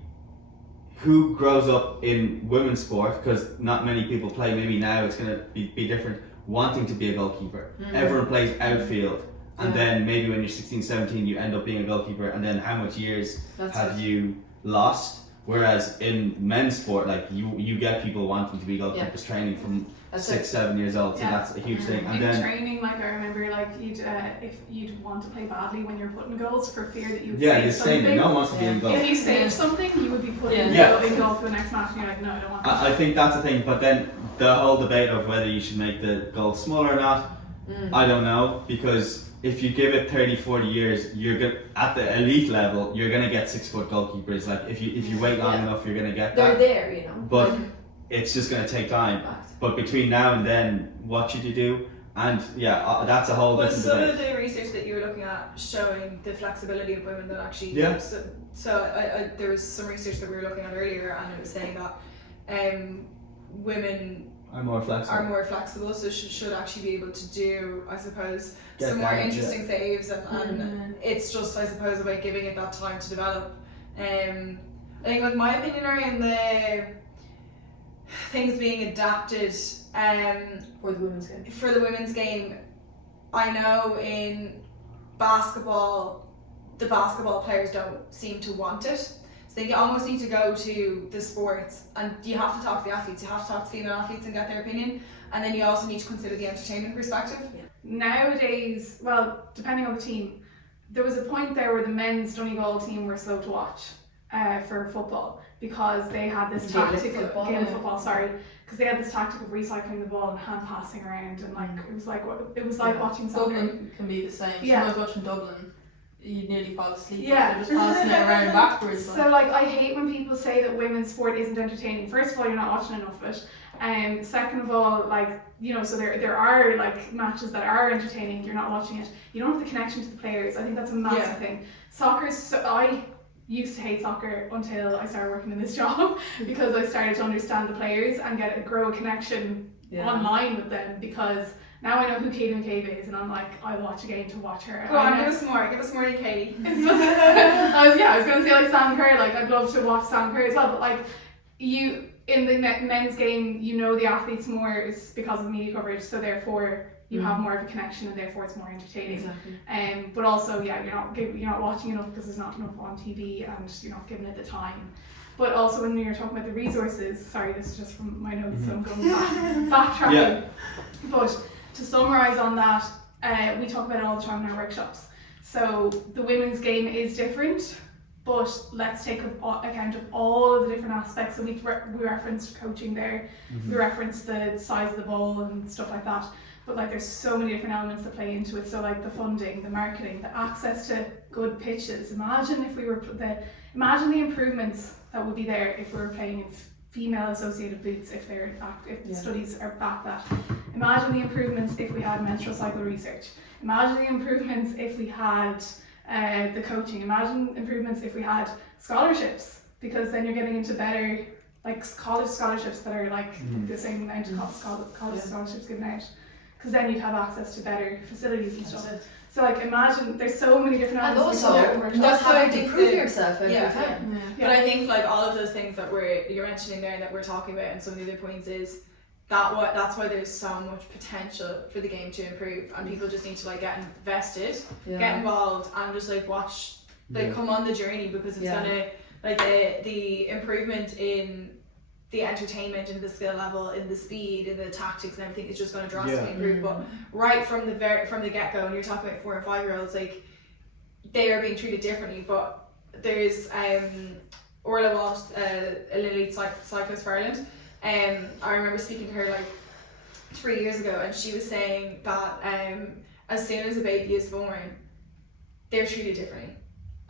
who grows up in women's sport, because not many people play, maybe now it's going to be different, wanting to be a goalkeeper. Everyone plays outfield, and then maybe when you're 16, 17 you end up being a goalkeeper, and then how much years have you lost? Whereas in men's sport, like you get people wanting to be goalkeepers training from 6, 7 years old, so that's a huge thing. And in then training, like I remember, like if you'd want to play badly when you're putting goals for fear that you would you're save saying that something. no one wants to be in goal. If you save something, you would be putting in goal for the next match, and you're like, no, I don't want that. I think that's the thing, but then the whole debate of whether you should make the goal smaller or not, I don't know, because if you give it 30, 40 years, you're good at the elite level. You're gonna get 6-foot goalkeepers. Like if you wait long enough, you're gonna get that. They're there, you know. But it's just gonna take time. But between now and then, what should you do? And that's a whole different some debate. of the research that you were looking at showing the flexibility of women that actually so there was some research that we were looking at earlier, and it was saying that women are more flexible, so should actually be able to do, I suppose, Get some more that, interesting saves, and it's just, I suppose, about giving it that time to develop. I think, like, my opinion around the things being adapted for the women's game. I know in basketball, the basketball players don't seem to want it. So they almost need to go to the sports, and you have to talk to the athletes, you have to talk to female athletes and get their opinion, and then you also need to consider the entertainment perspective. Nowadays, well, depending on the team, there was a point there where the men's Donegal team were slow to watch for football because they had this Gaelic tactic football, Gaelic yeah. football, sorry, because they had this tactic of recycling the ball and hand passing around, and like it was like watching soccer. Dublin can be the same. Yeah. So I was watching Dublin, you nearly fall asleep. Yeah. They're just passing it around backwards. So like I hate when people say that women's sport isn't entertaining. First of all, you're not watching enough of it. Second of all, like, you know, so there are like matches that are entertaining, you're not watching it. You don't have the connection to the players. I think that's a massive thing. I used to hate soccer until I started working in this job because I started to understand the players and grow a connection online with them, because now I know who Katie McCabe is, and I'm like, I'll watch a game to watch her. Go on, give us more than Katie. I was going to say like Sam Kerr, like I'd love to watch Sam Kerr as well, but like in the men's game, you know the athletes more is because of the media coverage, so therefore you have more of a connection, and therefore it's more entertaining. Exactly. But also, you're not watching enough because there's not enough on TV, and you're not giving it the time. But also when you're talking about the resources, sorry, this is just from my notes, so I'm going backtracking. Yeah. But to summarise on that, we talk about it all the time in our workshops. So the women's game is different, but let's take account of all of the different aspects. So we referenced coaching there, we referenced the size of the ball and stuff like that. But like there's so many different elements that play into it. So like the funding, the marketing, the access to good pitches. Imagine if we were imagine the improvements that would be there if we were playing in female associated boots, if the studies are back that. Imagine the improvements if we had menstrual cycle research. Imagine the improvements if we had the coaching. Imagine improvements if we had scholarships, because then you're getting into better like college scholarships that are like the same amount of college scholarships given out, because then you'd have access to better facilities and stuff. So like imagine there's so many different And elements. also not having to prove yourself every time. But I think like all of those things that you're mentioning there and that we're talking about, and some of the other points is that's why there's so much potential for the game to improve, and people just need to like get invested, get involved, and just like watch, like come on the journey, because it's gonna like the improvement in the entertainment and the skill level, in the speed, in the tactics and everything is just going to drastically improve. But right from the get go, and you're talking about 4 and 5 year olds, like they are being treated differently. But there's Orla Walsh, an elite cyclist for Ireland. I remember speaking to her like 3 years ago, and she was saying that as soon as a baby is born, they're treated differently.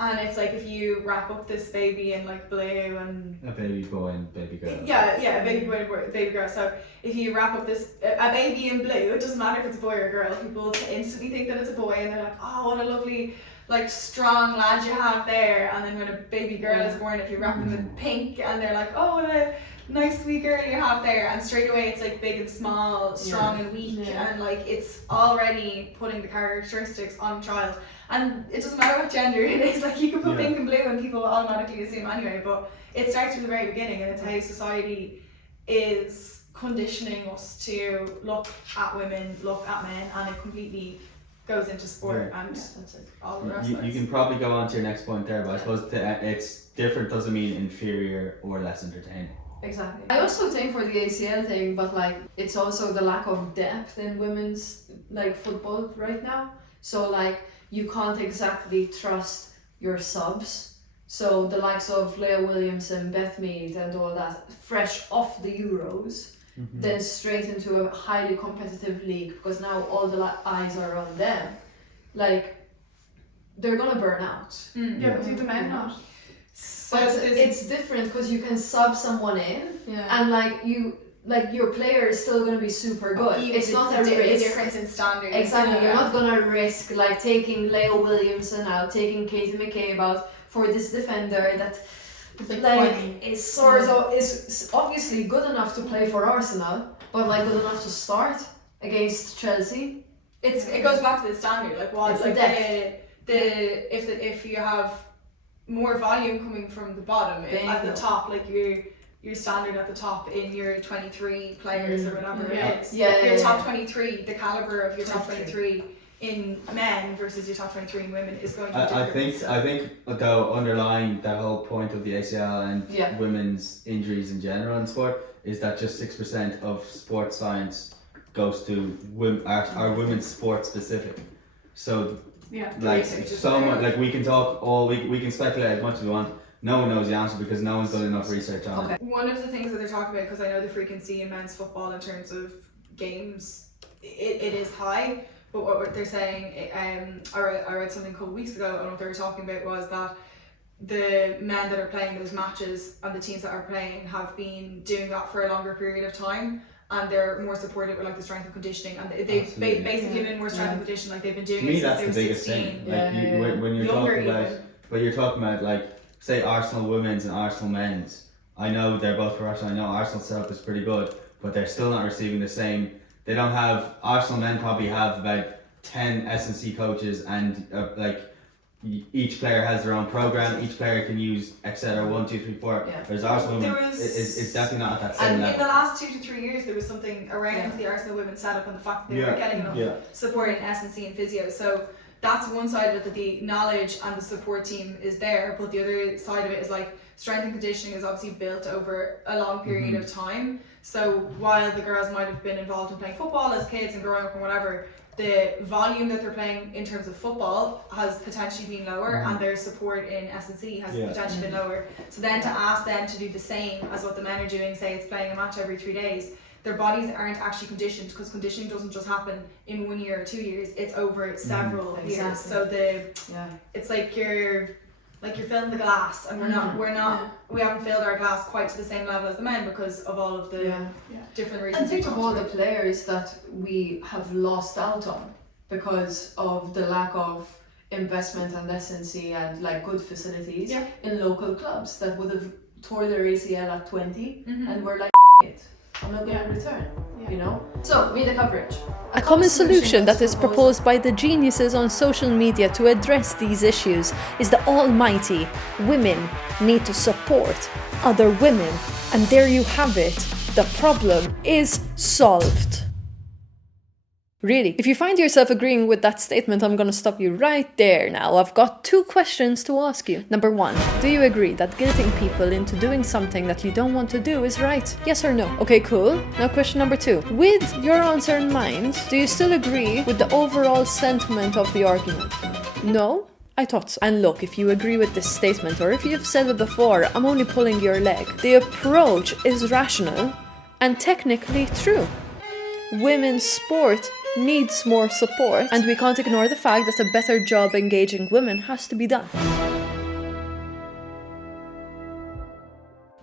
And it's like if you wrap up this baby in like blue and a baby boy and baby girl. A baby boy and baby girl. So if you wrap up a baby in blue, it doesn't matter if it's a boy or a girl. People instantly think that it's a boy, and they're like, oh, what a lovely like strong lad you have there. And then when a baby girl is born, if you wrap them in pink, and they're like, oh, what a nice sweet girl you have there. And straight away it's like big and small, strong and weak, and like it's already putting the characteristics on a child. And it doesn't matter what gender it is, like you can put pink and blue and people will automatically assume anyway, but it starts from the very beginning, and it's how society is conditioning us to look at women, look at men, and it completely goes into sport and all the rest of it. You can probably go on to your next point there, but I suppose it's different doesn't mean inferior or less entertaining. Exactly. I also think for the ACL thing, but like it's also the lack of depth in women's like football right now. So like you can't exactly trust your subs. So the likes of Leah Williamson, Beth Mead and all that, fresh off the Euros, then straight into a highly competitive league, because now all the eyes are on them. Like, they're gonna burn out. But do the men not? But it's different because you can sub someone in, and like your player is still going to be super good. It's not a risk. Difference in standards. Exactly, you're not going to risk like taking Leah Williamson out, taking Katie McCabe out for this defender that is obviously good enough to play for Arsenal, but like good enough to start against Chelsea. It goes back to the standard. Like what? It's like if you have more volume coming from the bottom at the top, like your standard at the top in your 23 players or whatever it is. Your top 23, the caliber of your top 23 in men versus your top 23 in women is going to be different. I think though underlying that whole point of the ACL and women's injuries in general in sport is that just 6% of sports science goes to women, are women's sport specific. So Yeah. Like research is so there. much. Like we can talk all week. We can speculate as much as we want. No one knows the answer because no one's done enough research on it. One of the things that they're talking about, because I know the frequency in men's football in terms of games, it is high. But what they're saying, I read something a couple of weeks ago, and what they were talking about was that the men that are playing those matches and the teams that are playing have been doing that for a longer period of time, and they're more supported with like the strength and conditioning, and they've basically been more strength and conditioning, like they've been doing To me, it that's since the they were biggest 16. thing. Like when you're Younger talking about, even. but you're talking about like say Arsenal women's and Arsenal men's. I know they're both professional. I know Arsenal setup is pretty good, but they're still not receiving the same. They don't have Arsenal men probably have about 10 S&C coaches, and like each player has their own program. Each player can use etc. 1, 2, 3, 4. Yeah. Whereas Arsenal women, There was- it's definitely not at that same And in level. the last 2 to 3 years, there was something around the Arsenal women's setup and the fact that they weren't getting enough support in S&C and physio. So that's one side of it, that the knowledge and the support team is there, but the other side of it is like strength and conditioning is obviously built over a long period of time. So while the girls might have been involved in playing football as kids and growing up and whatever, the volume that they're playing in terms of football has potentially been lower, and their support in S&C has potentially been lower. So then to ask them to do the same as what the men are doing, say it's playing a match every 3 days, their bodies aren't actually conditioned, because conditioning doesn't just happen in 1 year or 2 years, it's over several years. Exactly. So it's like you're filling the glass, and we haven't filled our glass quite to the same level as the men because of all of the different reasons. And think we of talked all the about. players that we have lost out on because of the lack of investment and S&C and like good facilities in local clubs that would have tore their ACL at 20 and were like, it, I'm not going to return, you know? So, media coverage. A common solution that is proposed by the geniuses on social media to address these issues is the almighty women need to support other women. And there you have it. The problem is solved. Really, if you find yourself agreeing with that statement, I'm gonna stop you right there now. I've got 2 questions to ask you. Number 1, do you agree that guilting people into doing something that you don't want to do is right? Yes or no? Okay, cool. Now question number 2. With your answer in mind, do you still agree with the overall sentiment of the argument? No? I thought so. And look, if you agree with this statement, or if you've said it before, I'm only pulling your leg. The approach is rational and technically true. Women's sport needs more support, and we can't ignore the fact that a better job engaging women has to be done.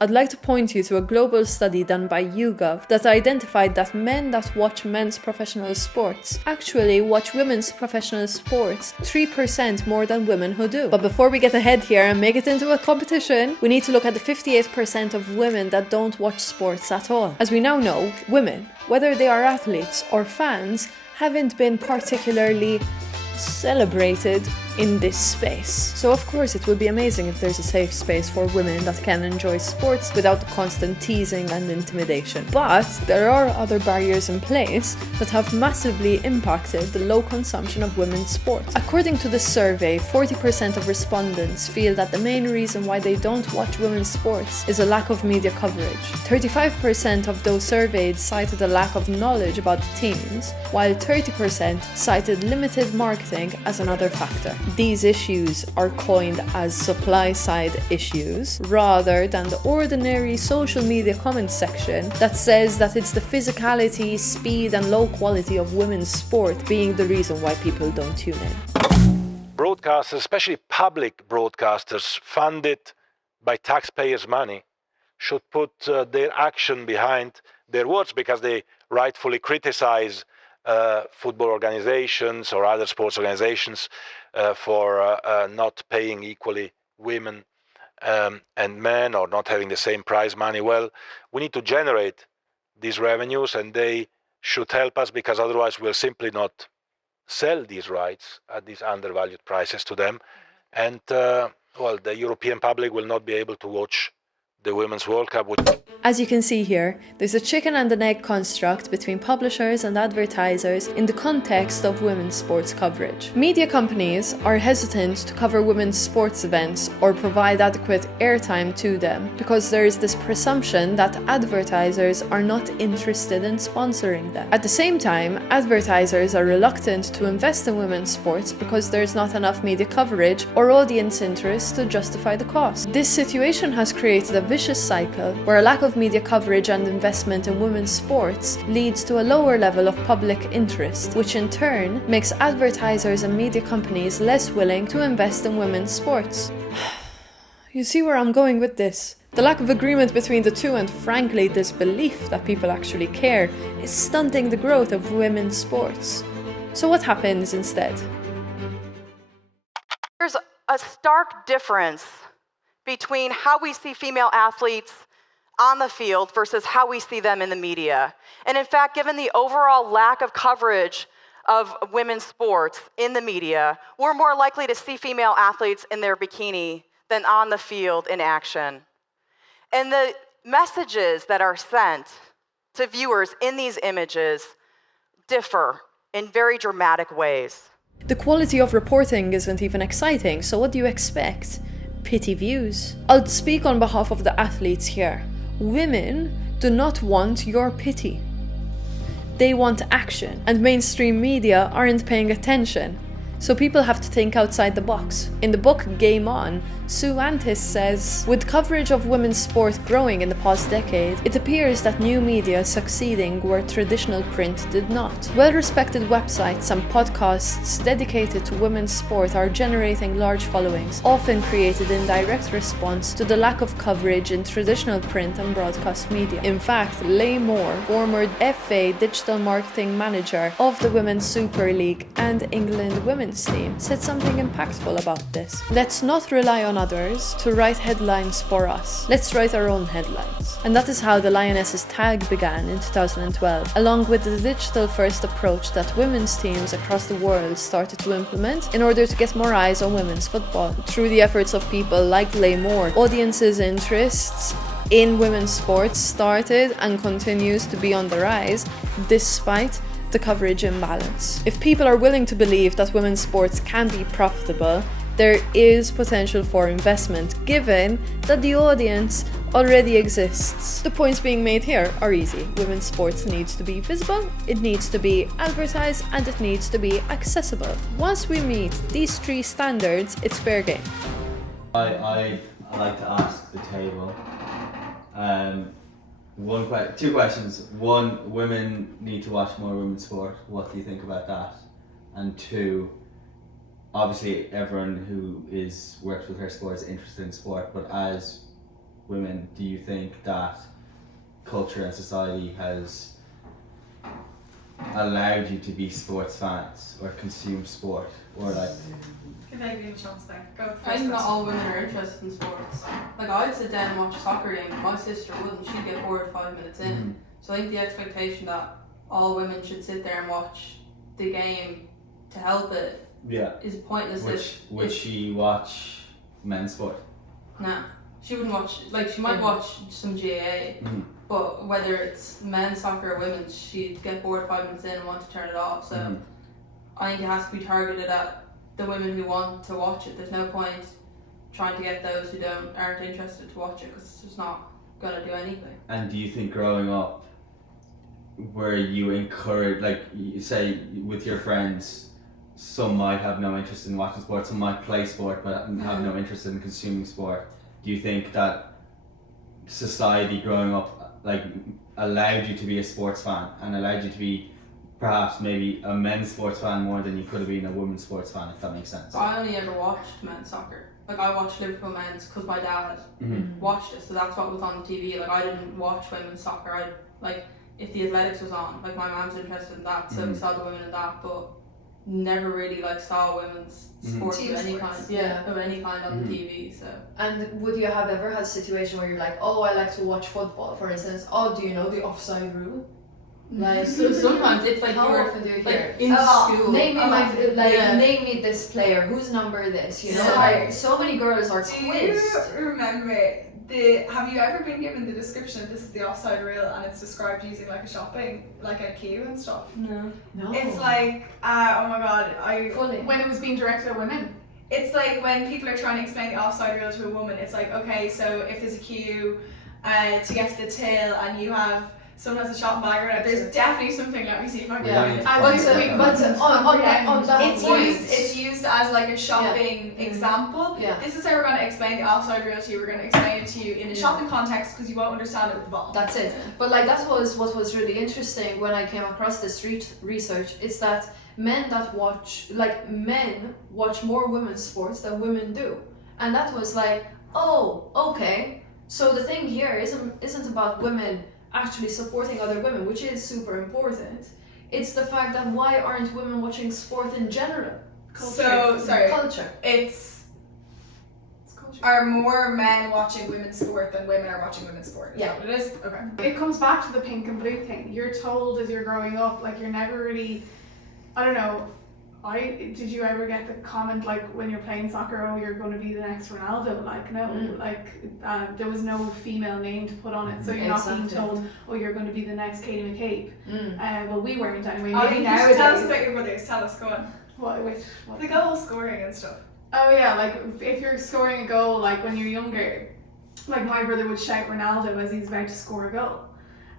I'd like to point you to a global study done by YouGov that identified that men that watch men's professional sports actually watch women's professional sports 3% more than women who do. But before we get ahead here and make it into a competition, we need to look at the 58% of women that don't watch sports at all. As we now know, women, whether they are athletes or fans, haven't been particularly celebrated in this space. So of course it would be amazing if there's a safe space for women that can enjoy sports without the constant teasing and intimidation. But there are other barriers in place that have massively impacted the low consumption of women's sports. According to the survey, 40% of respondents feel that the main reason why they don't watch women's sports is a lack of media coverage. 35% of those surveyed cited a lack of knowledge about the teams, while 30% cited limited marketing as another factor. These issues are coined as supply-side issues, rather than the ordinary social media comment section that says that it's the physicality, speed and low quality of women's sport being the reason why people don't tune in. Broadcasters, especially public broadcasters funded by taxpayers' money, should put their action behind their words, because they rightfully criticize football organizations or other sports organizations for not paying equally women and men, or not having the same prize money. Well, we need to generate these revenues, and they should help us, because otherwise we'll simply not sell these rights at these undervalued prices to them. And well, the European public will not be able to watch the Women's World Cup would. As you can see here, there's a chicken and an egg construct between publishers and advertisers in the context of women's sports coverage. Media companies are hesitant to cover women's sports events or provide adequate airtime to them because there is this presumption that advertisers are not interested in sponsoring them. At the same time, advertisers are reluctant to invest in women's sports because there's not enough media coverage or audience interest to justify the cost. This situation has created a vicious cycle where a lack of media coverage and investment in women's sports leads to a lower level of public interest, which in turn makes advertisers and media companies less willing to invest in women's sports. You see where I'm going with this? The lack of agreement between the two and frankly this belief that people actually care is stunting the growth of women's sports. So what happens instead? There's a stark difference between how we see female athletes on the field versus how we see them in the media. And in fact, given the overall lack of coverage of women's sports in the media, we're more likely to see female athletes in their bikini than on the field in action. And the messages that are sent to viewers in these images differ in very dramatic ways. The quality of reporting isn't even exciting, so what do you expect? Pity views. I'll speak on behalf of the athletes here. Women do not want your pity. They want action, and mainstream media aren't paying attention. So people have to think outside the box. In the book Game On, Sue Antis says, with coverage of women's sport growing in the past decade, it appears that new media is succeeding where traditional print did not. Well-respected websites and podcasts dedicated to women's sport are generating large followings, often created in direct response to the lack of coverage in traditional print and broadcast media. In fact, Leigh Moore, former FA digital marketing manager of the Women's Super League and England women's team, said something impactful about this. Let's not rely on others to write headlines for us. Let's write our own headlines. And that is how the Lionesses tag began in 2012, along with the digital-first approach that women's teams across the world started to implement in order to get more eyes on women's football. Through the efforts of people like Leigh Moore, audiences' interests in women's sports started and continues to be on the rise, despite the coverage imbalance. If people are willing to believe that women's sports can be profitable, there is potential for investment, given that the audience already exists. The points being made here are easy. Women's sports needs to be visible, it needs to be advertised, and it needs to be accessible. Once we meet these three standards, it's fair game. I like to ask the table two questions. One, women need to watch more women's sport. What do you think about that? And two, obviously everyone who works with her sport is interested in sport, but as women, do you think that culture and society has allowed you to be sports fans or consume sport, or like? Give Amy a chance there. Go first. I think not all women are interested in sports. Like, I'd sit down and watch a soccer game, but my sister wouldn't. She'd get bored 5 minutes in. Mm-hmm. So I think the expectation that all women should sit there and watch the game to help it is pointless. Would she watch men's sport? Nah. She wouldn't watch, like, she might watch some GAA, but whether it's men's soccer or women's, she'd get bored 5 minutes in and want to turn it off. So I think it has to be targeted at the women who want to watch it. There's no point trying to get those who aren't interested to watch it, because it's just not going to do anything. And do you think growing up, where you encourage, like, you say with your friends, some might have no interest in watching sport, some might play sport but have no interest in consuming sport, do you think that society growing up like allowed you to be a sports fan and allowed you to be perhaps maybe a men's sports fan more than you could have been a women's sports fan, if that makes sense? But I only ever watched men's soccer. Like, I watched Liverpool men's because my dad watched it, so that's what was on the TV. Like, I didn't watch women's soccer. If the athletics was on, like, my mom's interested in that, so we saw the women in that, but never really like saw women's sports of any kind. Of any kind on the TV. So. And would you have ever had a situation where you're like, oh, I like to watch football, for instance? Oh, do you know the offside rule? Like, So sometimes it's like how you're often do you hear like it? in school. Name me Yeah. name me this player. Whose number this? You know, So- like so many girls are Do quizzed. you remember have you ever been given the description of this is the offside reel and it's described using like a shopping, like a queue and stuff? No. No, It's like, oh my god, fully. When it was being directed at women. it's like when people are trying to explain the offside reel to a woman, it's like, okay, so if there's a queue to get to the till and you have someone has a shopping bag or whatever, there's definitely something, let me see if I can Yeah. need to I find was that. thinking- But on that it's point, used as like a shopping example. Yeah. This is how we're going to explain the offside reel to you. We're going to explain it to you in a shopping context because you won't understand it with the ball. That's it. But like that was what was really interesting when I came across this research. Is that men watch more women's sports than women do, and that was like, oh, okay. So the thing here isn't about women actually supporting other women, which is super important. It's the fact that why aren't women watching sport in general? So, sorry. Culture. It's culture. are more men watching women's sport than women are watching women's sport. Is that what it is? Okay. It comes back to the pink and blue thing. You're told as you're growing up, like you're never really, I don't know, did you ever get the comment like when you're playing soccer, oh, you're going to be the next Ronaldo? Like, no, there was no female name to put on it. So you're not being told, oh, you're going to be the next Katie McCabe. Well, we weren't anyway. Oh, Maybe you nowadays. should tell us about your brothers. Tell us, go on. What? The goal scoring and stuff. Oh yeah, like if you're scoring a goal, like when you're younger, like my brother would shout Ronaldo as he's about to score a goal.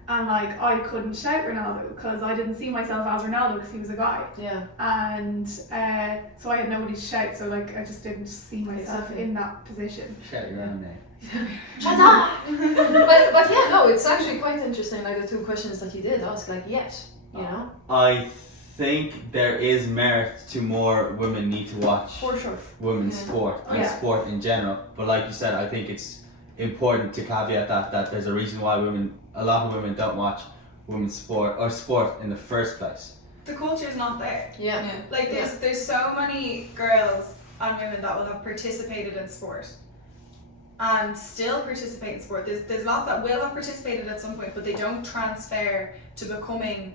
And like I couldn't shout Ronaldo because I didn't see myself as Ronaldo because he was a guy. Yeah. And so I had nobody to shout, so like I just didn't see myself Exactly. in that position. Shout your own name. Shut up! but yeah, no, it's actually quite interesting. Like the two questions that you did ask, like yes, you know, I think there is merit to more women need to watch for sure. women's sport and Yeah. sport in general. But like you said, I think it's important to caveat that there's a reason why a lot of women don't watch women's sport or sport in the first place. The culture is not there. Yeah. Like there's so many girls and women that will have participated in sport and still participate in sport. There's lots that will have participated at some point, but they don't transfer to becoming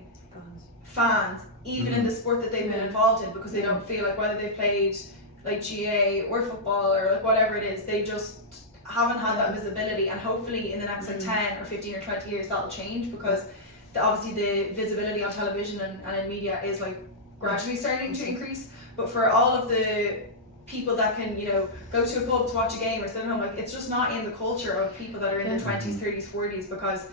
fans, even in the sport that they've been involved in, because they don't feel like whether they've played like GA or football or like whatever it is, they just haven't had that visibility. And hopefully in the next like 10 or 15 or 20 years that'll change, because obviously the visibility on television and in media is like gradually starting to increase. But for all of the people that can, you know, go to a pub to watch a game or sit at home, like it's just not in the culture of people that are in the 20s, 30s, 40s, because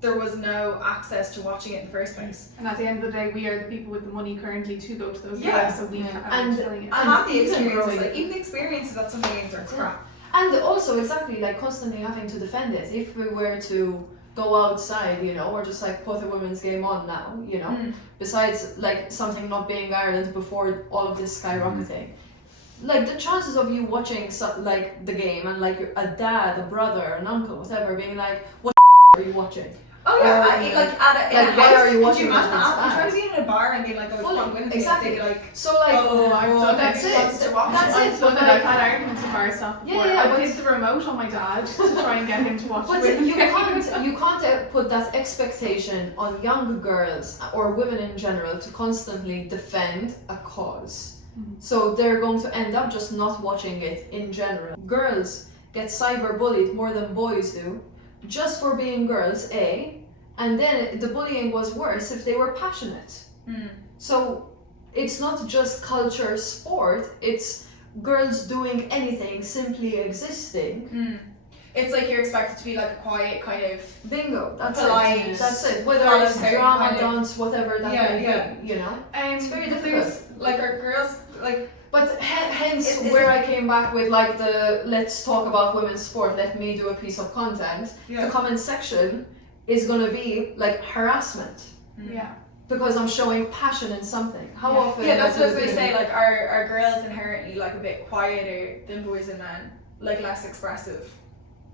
there was no access to watching it in the first place. And at the end of the day, we are the people with the money currently to go to those Yeah. games, so we can And- filling it. And have the even experiences, growing- like even the experiences at some games are crap. And also exactly like constantly having to defend it. If we were to go outside, you know, or just like put a women's game on now, you know, besides like something not being Ireland before all of this skyrocketing, like the chances of you watching like the game and like a dad, a brother, an uncle, whatever, being like, what are you watching? Oh yeah, Or, like at a, in like, a why house, are you could watching you imagine it? that? It's I'm trying bad. to be in a bar and being like, oh, it's Fully, from women's exactly. They'd be like, So like, Oh, I've done that's that. it. to watch That's it. it. I've done But that. I've like, had arguments in bar stuff before. Yeah, I've but- hid the remote on my dad to try and get him to watch But it. you can't put that expectation on young girls or women in general to constantly defend a cause. So they're going to end up just not watching it in general. Girls get cyberbullied more than boys do, just for being girls, and then the bullying was worse if they were passionate. So it's not just culture, sport, it's girls doing anything, simply existing. it's like you're expected to be like a quiet kind of. Bingo, that's Polite, it. That's it. Whether follow it's certain drama, kind of- dance, whatever that Yeah, may yeah. be, you know. It's very there's- difficult. Like our girls, like But hence Is where it- I came back with like the let's talk about women's sport, let me do a piece of content. Yeah. The comment section is gonna be like harassment Yeah. because I'm showing passion in something. How often? yeah, that's what I was have gonna you say. been- Like our girls inherently like a bit quieter than boys and men, like less expressive.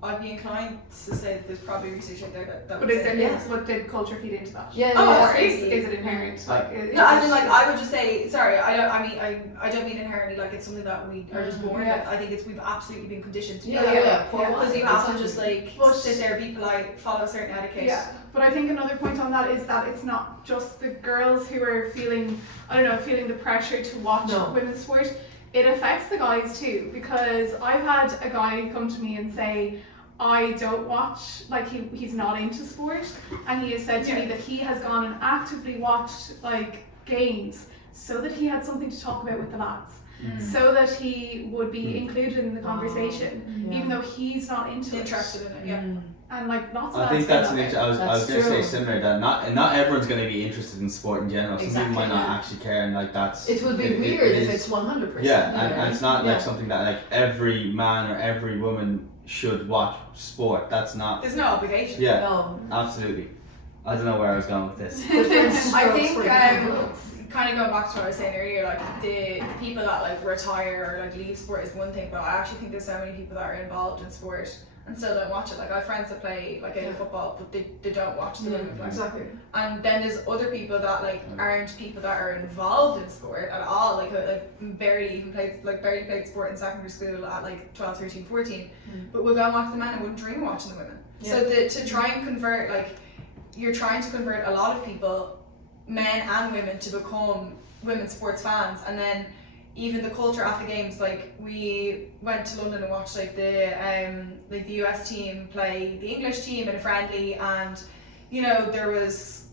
I'd be inclined to say that there's probably research out there that But would is say it, yes. what did culture feed into that? Yeah, Oh, yeah, or Is it inherent? Like, No, as in, like, I would just say, sorry, I don't mean inherently like it's something that we are just born with. I think it's we've absolutely been conditioned to do that. Because you have to just like sit there, be polite, follow a certain etiquette. Yeah, but I think another point on that is that it's not just the girls who are feeling, feeling the pressure to watch women's sport. It affects the guys too, because I've had a guy come to me and say, I don't watch, like he's not into sport, and he has said to me that he has gone and actively watched like games so that he had something to talk about with the lads, so that he would be included in the conversation, even though he's not interested in it. And like lots of I lads think that's feel an that way. I was going to say similar, that not everyone's going to be interested in sport in general. Some people might not actually care, and like that's. It would be weird if it's 100%. Yeah, and it's not like something that like every man or every woman should watch sport. That's not. There's no obligation. Yeah, No. absolutely. I don't know where I was going with this. I think kind of going back to what I was saying earlier, like the people that like retire or like leave sport is one thing, but I actually think there's so many people that are involved in sport and still don't watch it. Like I have friends that play like football, but they don't watch the women play. Exactly. And then there's other people that like aren't people that are involved in sport at all, like barely played sport in secondary school at like 12, 13, 14, but will go and watch the men and wouldn't dream of watching the women. So to try and convert, like you're trying to convert a lot of people, men and women, to become women's sports fans. And then even the culture at the games, like we went to London and watched like the US team play the English team in a friendly, and there was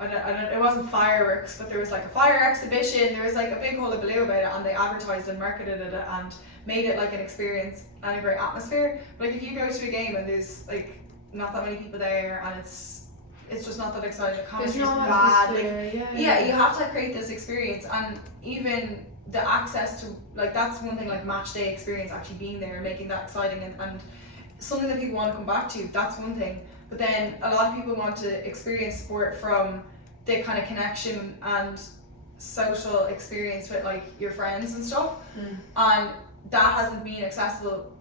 it wasn't fireworks, but there was like a fire exhibition, there was like a big hullabaloo about it, and they advertised and marketed it and made it like an experience and a great atmosphere. But like if you go to a game and there's like not that many people there and it's just not that exciting, the chemistry is bad, you have to create this experience. And even the access to, like, that's one thing, like match day experience, actually being there and making that exciting and something that people want to come back to, that's one thing. But then a lot of people want to experience sport from the kind of connection and social experience with like your friends and stuff, and that hasn't been accessible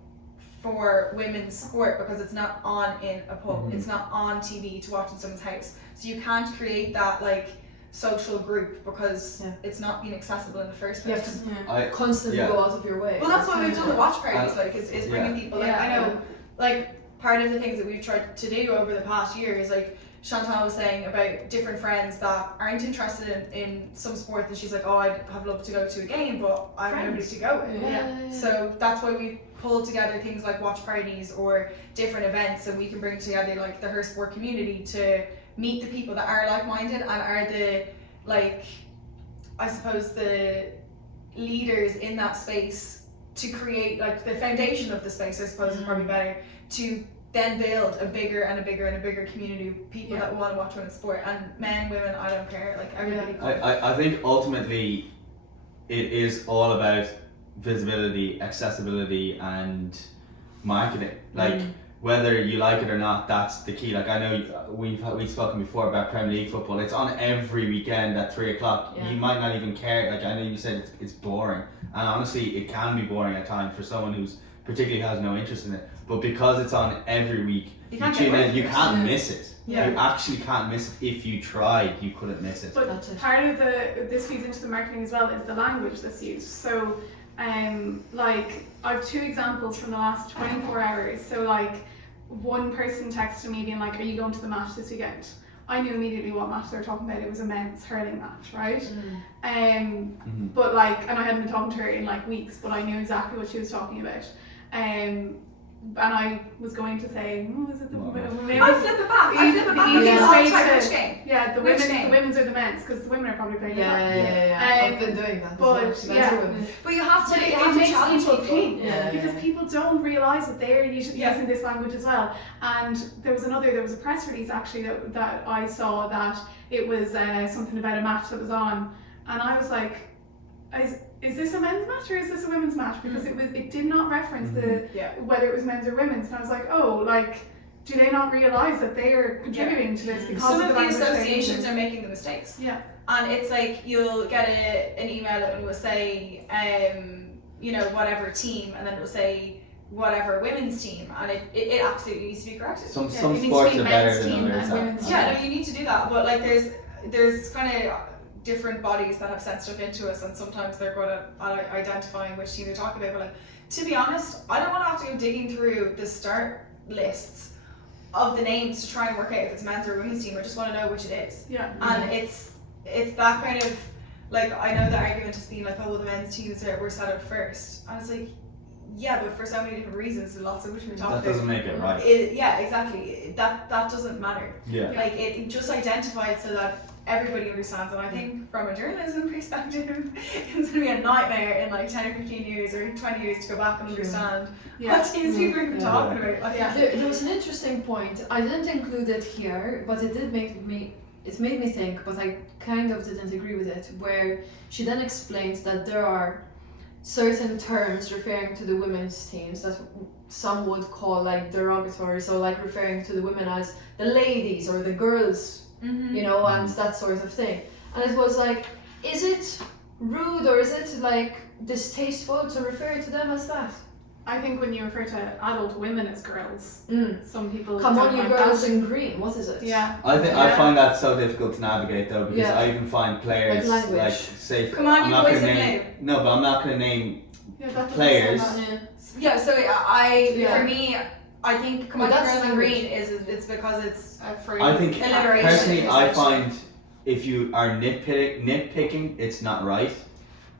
for women's sport because it's not on in a pub, it's not on TV to watch in someone's house, so you can't create that like social group because it's not being accessible in the first place. You have to constantly go out of your way. Well, that's why we've done the watch parties, like is bringing people, like I know, like part of the things that we've tried to do over the past year is like Chantal was saying about different friends that aren't interested in some sport, and she's like, oh, I'd have loved to go to a game, but I have nobody to go with. So that's why we've pulled together things like watch parties or different events, so we can bring together like the her sport community to meet the people that are like-minded and are the, like, I suppose the leaders in that space, to create like the foundation of the space, I suppose is probably better, to then build a bigger and a bigger and a bigger community of people that want to watch women's sport, and men, women, I don't care, like everybody. I think ultimately it is all about visibility, accessibility, and marketing. Like whether you like it or not, that's the key. Like I know we've spoken before about Premier League football. It's on every weekend at 3 o'clock. You might not even care. Like I know you said it's boring, and honestly, it can be boring at times for someone who's particularly has no interest in it. But because it's on every week, you can't miss it. You actually can't miss it. If you tried, you couldn't miss it. But part of this feeds into the marketing as well is the language that's used. So like I have two examples from the last 24 hours. So like one person texted me being like, are you going to the match this weekend? I knew immediately what match they were talking about. It was a men's hurling match, right? But like, and I hadn't been talking to her in like weeks, but I knew exactly what she was talking about. And I was going to say, is it the women? I flip it back. Which game? Yeah, the women's or the men's, because the women are probably playing I've been doing that. But you have to. It makes challenge people think because people don't realise that they're using this language as well. And there was a press release actually that I saw that it was something about a match that was on, and I was like, is this a men's match or is this a women's match? Because it did not reference whether it was men's or women's, and I was like, oh, like, do they not realise that they are contributing to this because some of the associations are making the mistakes. Yeah. And it's like you'll get an email that will say, whatever team, and then it will say whatever women's team, and it absolutely needs to be corrected. Some it needs to sports be are men's better team than and others. women's team. Yeah, no, you need to do that, but like there's kind of different bodies that have sent stuff into us, and sometimes they're good at identifying which team they're talking about. But like, to be honest, I don't want to have to go digging through the start lists of the names to try and work out if it's men's or women's team. I just want to know which it is. Yeah. And it's that kind of, like, I know the argument has been like, oh well, the men's teams were set up first, and it's like, yeah, but for so many different reasons, lots of which we talked about. That doesn't make it right. Yeah, exactly. That doesn't matter. Yeah. Like, it just identified so that everybody understands, and I think from a journalism perspective, it's gonna be a nightmare in like 10 or 15 years or 20 years to go back and understand what these people are even talking about. Like, There was an interesting point. I didn't include it here, but it did make me. It made me think, but I kind of didn't agree with it. Where she then explained that there are certain terms referring to the women's teams that some would call like derogatory, so like referring to the women as the ladies or the girls, you know, and that sort of thing. And it was like, is it rude or is it like distasteful to refer to them as that? I think when you refer to adult women as girls, some people Come don't on, you like girls that. in green. What is it? Yeah. I find that so difficult to navigate though, because Yeah. I even find players Like language. like say Come on, I'm you not boys gonna in name no, but I'm not gonna name Yeah, that doesn't players. sound that- yeah, so Yeah. for me, I think come Well, on, that's girls in language. green it's because it's phrase. I think Alliteration, personally I essentially. find if you are nitpicking it's not right.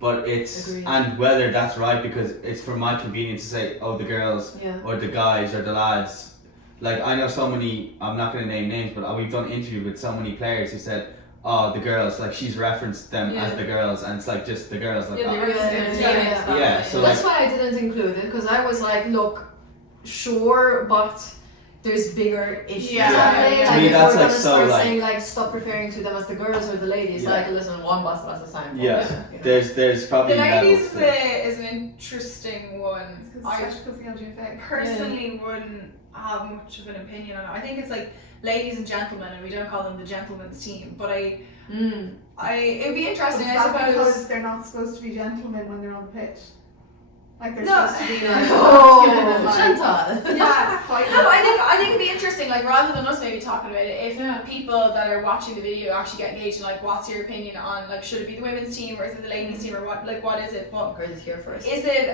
But it's Agreed. and whether that's right, because it's for my convenience to say, oh, the girls Yeah. or the guys or the lads. Like, I know so many, I'm not going to name names, but we've done interviews with so many players who said, oh, the girls, like she's referenced them as the girls, and it's like just the girls. Like, Yeah, oh. the Yeah. Yeah, so That's like, why I didn't include it, because I was like, look, sure, but there's bigger issues Yeah, at play. yeah. Like, To me, if that's we're like gonna so, start like- saying like stop referring to them as the girls or the ladies, Yeah. like listen, one bus at a time. yeah, folks. there's probably the ladies levels to it. is an interesting one. I Because the LGFA. personally wouldn't have much of an opinion on it. I think it's like ladies and gentlemen, and we don't call them the gentlemen's team. But it'd be interesting, Is I that suppose. because they're not supposed to be gentlemen when they're on the pitch? Like they're No. supposed to be like Oh, masculine and, like, Chantal. Yeah, fighting. no, I think it'd be interesting, like rather than us maybe talking about it, if Yeah. people that are watching the video actually get engaged in like, what's your opinion on like, should it be the women's team or is it the ladies team or what is it? But Great here first. is it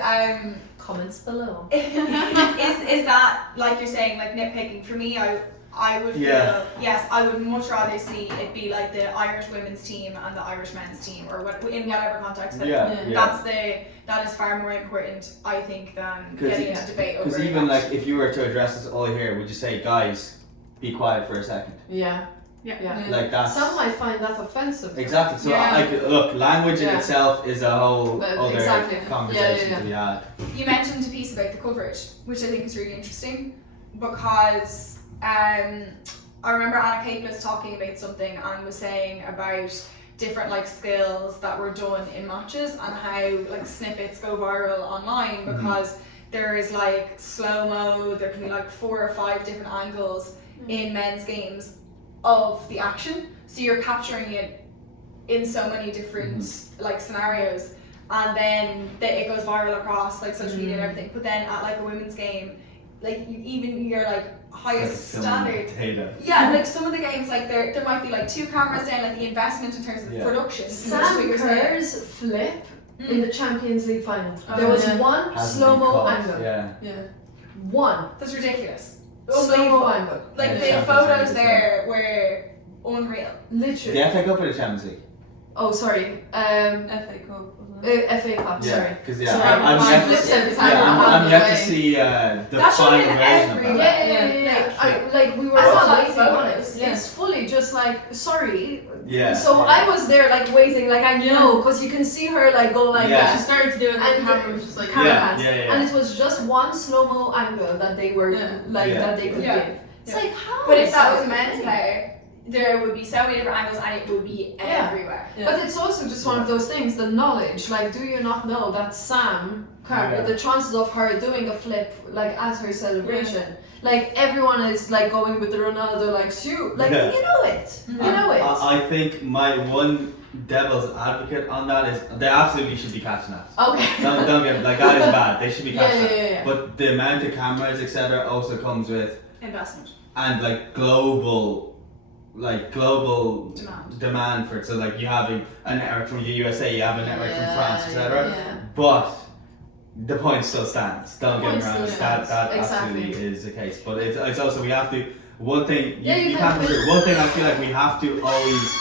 Comments below. is that like you're saying like nitpicking? For me, I would feel yes, I would much rather see it be like the Irish women's team and the Irish men's team, or what in whatever context. That is far more important, I think, than 'Cause getting it- into debate over. Because even like if you were to address us all here, would you say, guys, be quiet for a second? Yeah. Yeah. Like that's Some might find that offensive. exactly. So Yeah. like, look, language in Yeah. itself is a whole But other exactly. conversation Yeah. to be had. You mentioned a piece about the coverage, which I think is really interesting, because I remember Anna Capeless talking about something and was saying about different like skills that were done in matches and how like snippets go viral online because there is like slow-mo, there can be like 4 or 5 different angles in men's games of the action, so you're capturing it in so many different like scenarios, and then it goes viral across like social media and everything. But then at like a women's game, like even your like highest standard, yeah, like some of the games like there might be like 2 cameras down, like the investment in terms of production. Sam Kerr's flip in the Champions League final. There was one Hasn't slow-mo been caught. angle. Yeah. One That's ridiculous. slow-mo angle. Like Yeah, the Champions photos League as there were unreal. Literally. The FA Cup or the Champions League? Oh, sorry. FA Cup, wasn't it? FA Cup. Sorry. Because Sorry, I'm my yet to flips see, every time I'm yet to away. see the That should final be in version of every- that. Yeah. Like we were I saw all that waiting on it. photos. It's fully just like sorry. Yeah. So I was there like waiting, like I know, because you can see her like go like Yeah. that. She started to do it, and the And camera was just like, camera Yeah, pans. yeah. And it was just one slow-mo angle that they were like Yeah. that they could Yeah. give. It's like how? But if is that was a men's player, there would be so many different angles and it would be Yeah. everywhere. But it's also just one of those things, the knowledge. Like, do you not know that Sam Kerr, the chances of her doing a flip like as her celebration, like everyone is like going with the Ronaldo like shoot, like Yeah. you know it, you know it. I think my devil's advocate on that is they absolutely should be catching that. Okay. Don't get like that is bad. They should be catching that. Yeah. But the amount of cameras, etc., also comes with Investment. and like global demand for it. So like you have a network from the USA, you have a network from France, etc. Yeah. But the point still stands. Don't get me point wrong. still That stands. absolutely Exactly. is the case. But it's also we have to. One thing Yeah, you you can't can't. do- One thing I feel like we have to always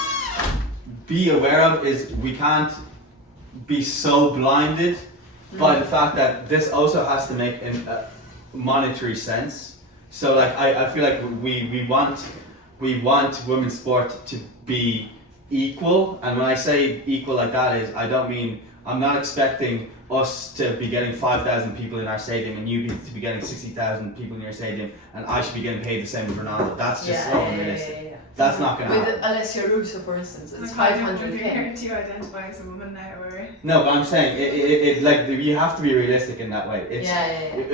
be aware of is we can't be so blinded by the fact that this also has to make a monetary sense. So like I feel like we want women's sport to be equal, and when I say equal like that is I don't mean I'm not expecting us to be getting 5,000 people in our stadium and you to be getting 60,000 people in your stadium and I should be getting paid the same as Ronaldo. That's just so unrealistic. That's not gonna With happen. Alessia Russo, for instance, it's Like, I don't 500k. want to identify as a woman now, or No, but I'm saying it like you have to be realistic in that way. It's Yeah.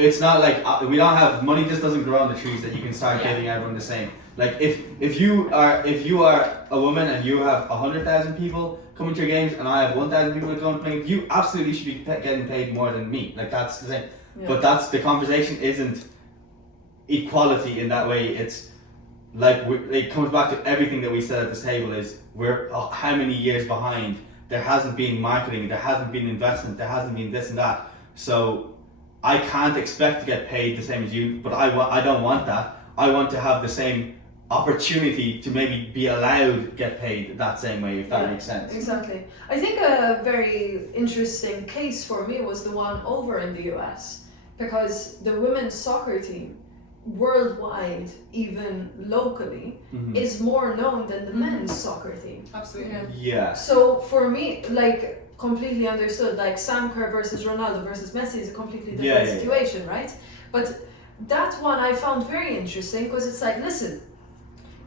it's not like we don't have money. Just doesn't grow on the trees that you can start Yeah. giving everyone the same. Like if you are a woman and you have 100,000 people coming to your games and I have 1,000 people going to play, you absolutely should be getting paid more than me. Like that's the thing. Yeah. But that's the conversation isn't equality in that way. It's like it comes back to everything that we said at this table is we're how many years behind. There hasn't been marketing, there hasn't been investment, there hasn't been this and that. So I can't expect to get paid the same as you, but I don't want that. I want to have the same opportunity to maybe be allowed to get paid that same way, if that makes sense. Exactly. I think a very interesting case for me was the one over in the US, because the women's soccer team worldwide, even locally, is more known than the men's soccer team. Absolutely. Yeah. So for me, like, completely understood, like Sam Kerr versus Ronaldo versus Messi is a completely different situation, right? But that one I found very interesting because it's like, listen,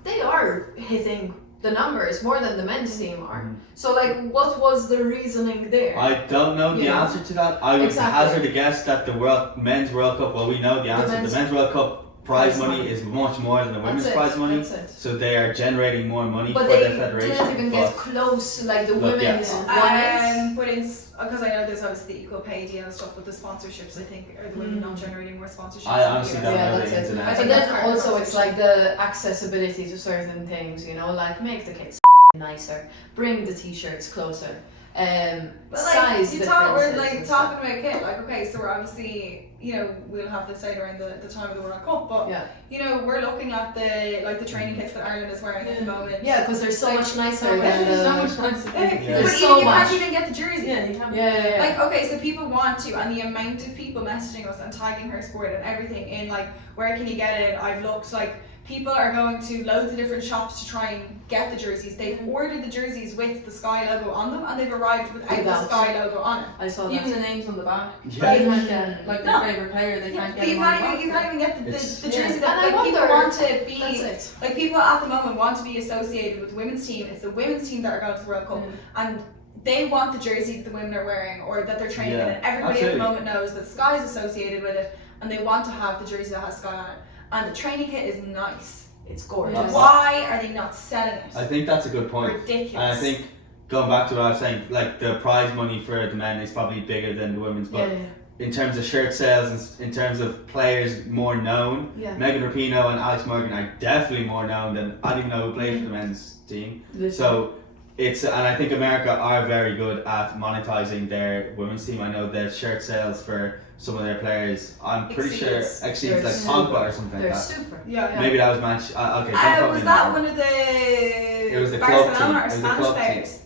they are hitting the numbers more than the men's team are. So like, what was the reasoning there? I don't know the Yeah. answer to that. I would Exactly. hazard a guess that the men's World Cup, well we know the answer, the men's World Cup prize money is much more than the women's prize money. That's it. So they are generating more money But for they their federation. didn't even get but- close, like the Look, women's yeah. won it. But it's because I know there's obviously the equal pay deal and stuff, but the sponsorships I think are the women not generating more sponsorships. I honestly don't Yeah, know that's the ins it. and I outs. But think of then that's part of the also it's like conversation. the accessibility to certain things, you know, like make the kids nicer, bring the t-shirts closer, But size like you talk, we're differences like and talking stuff. about kit, like okay, so we're obviously, you know, we'll have this later in the time of the World Cup, but Yeah. you know, we're looking at the training kits that Ireland is wearing at the moment. Yeah, because they're so Like, much nicer So than there's the... so much nicer. Yeah. But so you much. can't even get the jersey. Yeah, you can't. Yeah. Like okay, so people want to, and the amount of people messaging us and tagging her sport and everything in like, where can you get it? I've looked, like people are going to loads of different shops to try and get the jerseys. They've ordered the jerseys with the Sky logo on them, and they've arrived without the Without. Sky logo on it. I saw Even that. the names on the back. Yeah. They can't get like their No. favourite player, they can't get You them on the can't even back. get the It's- jersey Yeah. that And I like people wonder- want to be. That's it. Like people at the moment want to be associated with the women's team. It's the women's team that are going to the World Cup, and they want the jersey that the women are wearing or that they're training in. Yeah, And everybody absolutely. at the moment knows that Sky is associated with it, and they want to have the jersey that has Sky on it. And the training kit is nice. It's gorgeous. Yeah. Why are they not selling it? I think that's a good point. Ridiculous. And I think going back to what I was saying, like the prize money for the men is probably bigger than the women's, but in terms of shirt sales and in terms of players more known, Yeah. Megan Rapinoe and Alex Morgan are definitely more known than I don't even know who plays for the men's team. So it's, and I think America are very good at monetizing their women's team. I know their shirt sales for some of their players, I'm pretty sure Exceeds. exceeds like They're Pogba or something They're like that. super. Yeah. Maybe that was Manchester. Okay, don't quote me Was on that one of the It was the club team. Barcelona or It was the Spanish club team. players?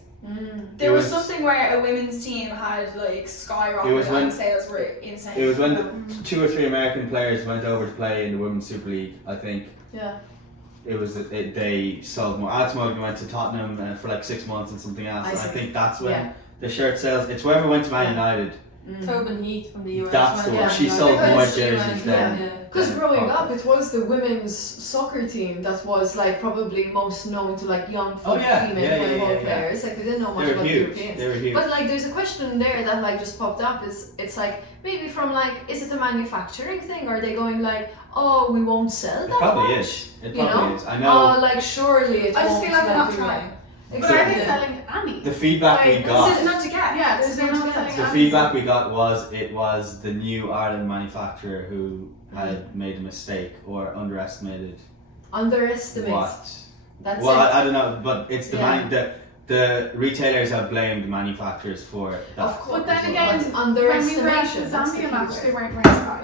There It was was- something where a women's team had like skyrocketed It was when- and sales were insane. It was when the 2 or 3 American players went over to play in the Women's Super League, I think. Yeah. It was they sold more. Alex Morgan went to Tottenham for like 6 months and something else. I And I see. think that's when Yeah. the shirt sales. It's whoever went to Man Yeah. United. Tobin Heath from the US. That's the went one. to She Man sold United. more Because she jerseys went- than. yeah. Because than growing Pogba. up, it was the women's soccer team that was like probably most known to like young Oh, yeah. female Yeah, yeah, volleyball yeah, yeah. players. Like we didn't know much They were about huge. Europeans. They were huge. But like there's a question there that like just popped up is it's like maybe from like is it a manufacturing thing? Are they going like oh we won't sell It that probably much? is. It You probably know? is. I know. Oh like surely it I just won't feel like they're then not do trying. that. But are they selling any? The feedback we Like, got. This is not to get. Yeah, There's they're no not selling chance. The any. feedback we got was it was the new Ireland manufacturer who had made a mistake or underestimated Underestimate. what. That's Well, it. I don't know, but it's the Yeah. the retailers have blamed manufacturers for that. Of course. But then as again, But when we were at the underestimation. that's the Zambia key match, word. they weren't wearing Sky.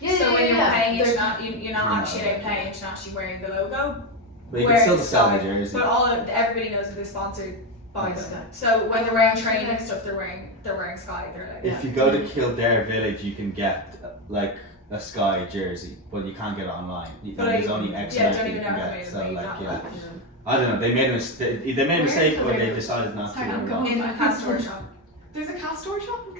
Yeah, So yeah, when you're yeah. playing They're- you're not actually out playing internationally wearing the logo. But you can wearing still sell the Sky, jersey. But everybody knows that they're sponsored by By them. Sky. So when they're wearing training stuff, they're wearing Sky. They're like, If you go to Kildare Village, you can get like a Sky jersey, but you can't get it online. But There's only X amount don't you even can know how get. many So of them like you yeah, got. I don't know. They made a mistake. They made a Where mistake, in but they Kildare? decided not Sorry, to. I'm going. in the Castor shop. There's a Castor shop in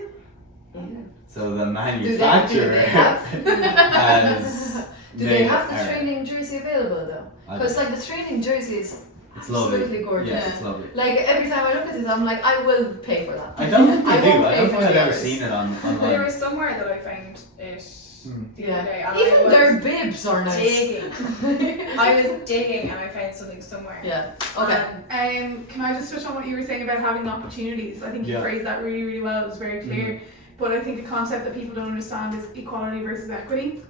Kilkenny? So the Do manufacturer they have? has. Do they made have the an error. training jersey available though? I Because don't- like the training jersey is It's lovely. absolutely gorgeous. Yes, it's lovely. Like every time I look at this, I'm like, I will pay for that. I don't think I they do. won't I pay don't for think I've the ever others. seen it on There online. was somewhere that I found it the other day. And Even I was their bibs are nice. digging. I was digging and I found something somewhere. Yeah. Okay. Can I just touch on what you were saying about having opportunities? I think you Yeah. phrased that really, really well. It was very clear. But I think a concept that people don't understand is equality versus equity.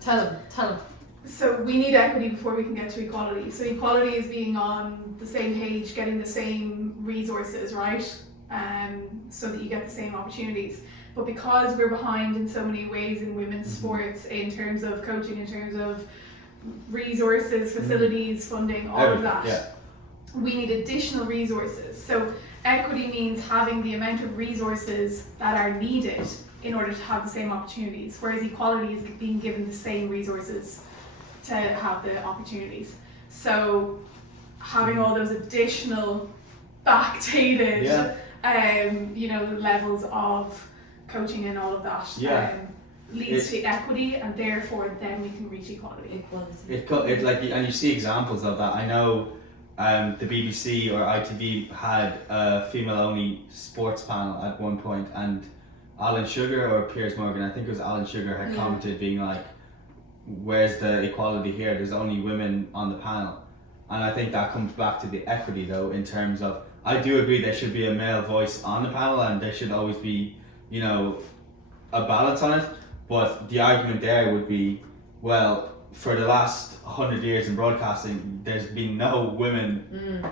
Tell them. So we need equity before we can get to equality. So equality is being on the same page, getting the same resources, right? So that you get the same opportunities. But because we're behind in so many ways in women's sports, in terms of coaching, in terms of resources, facilities, funding, all of that, Yeah. we need additional resources. So equity means having the amount of resources that are needed in order to have the same opportunities, whereas equality is being given the same resources to have the opportunities. So having all those additional backdated levels of coaching and all of that Yeah. leads to equity, and therefore then we can reach equality. It like, and you see examples of that. I know the BBC or ITV had a female-only sports panel at one point, and Alan Sugar or Piers Morgan, I think it was Alan Sugar, had commented being like, where's the equality here? There's only women on the panel. And I think that comes back to the equity though, in terms of, I do agree there should be a male voice on the panel and there should always be, a balance on it. But the argument there would be, well, for the last 100 years in broadcasting, there's been no women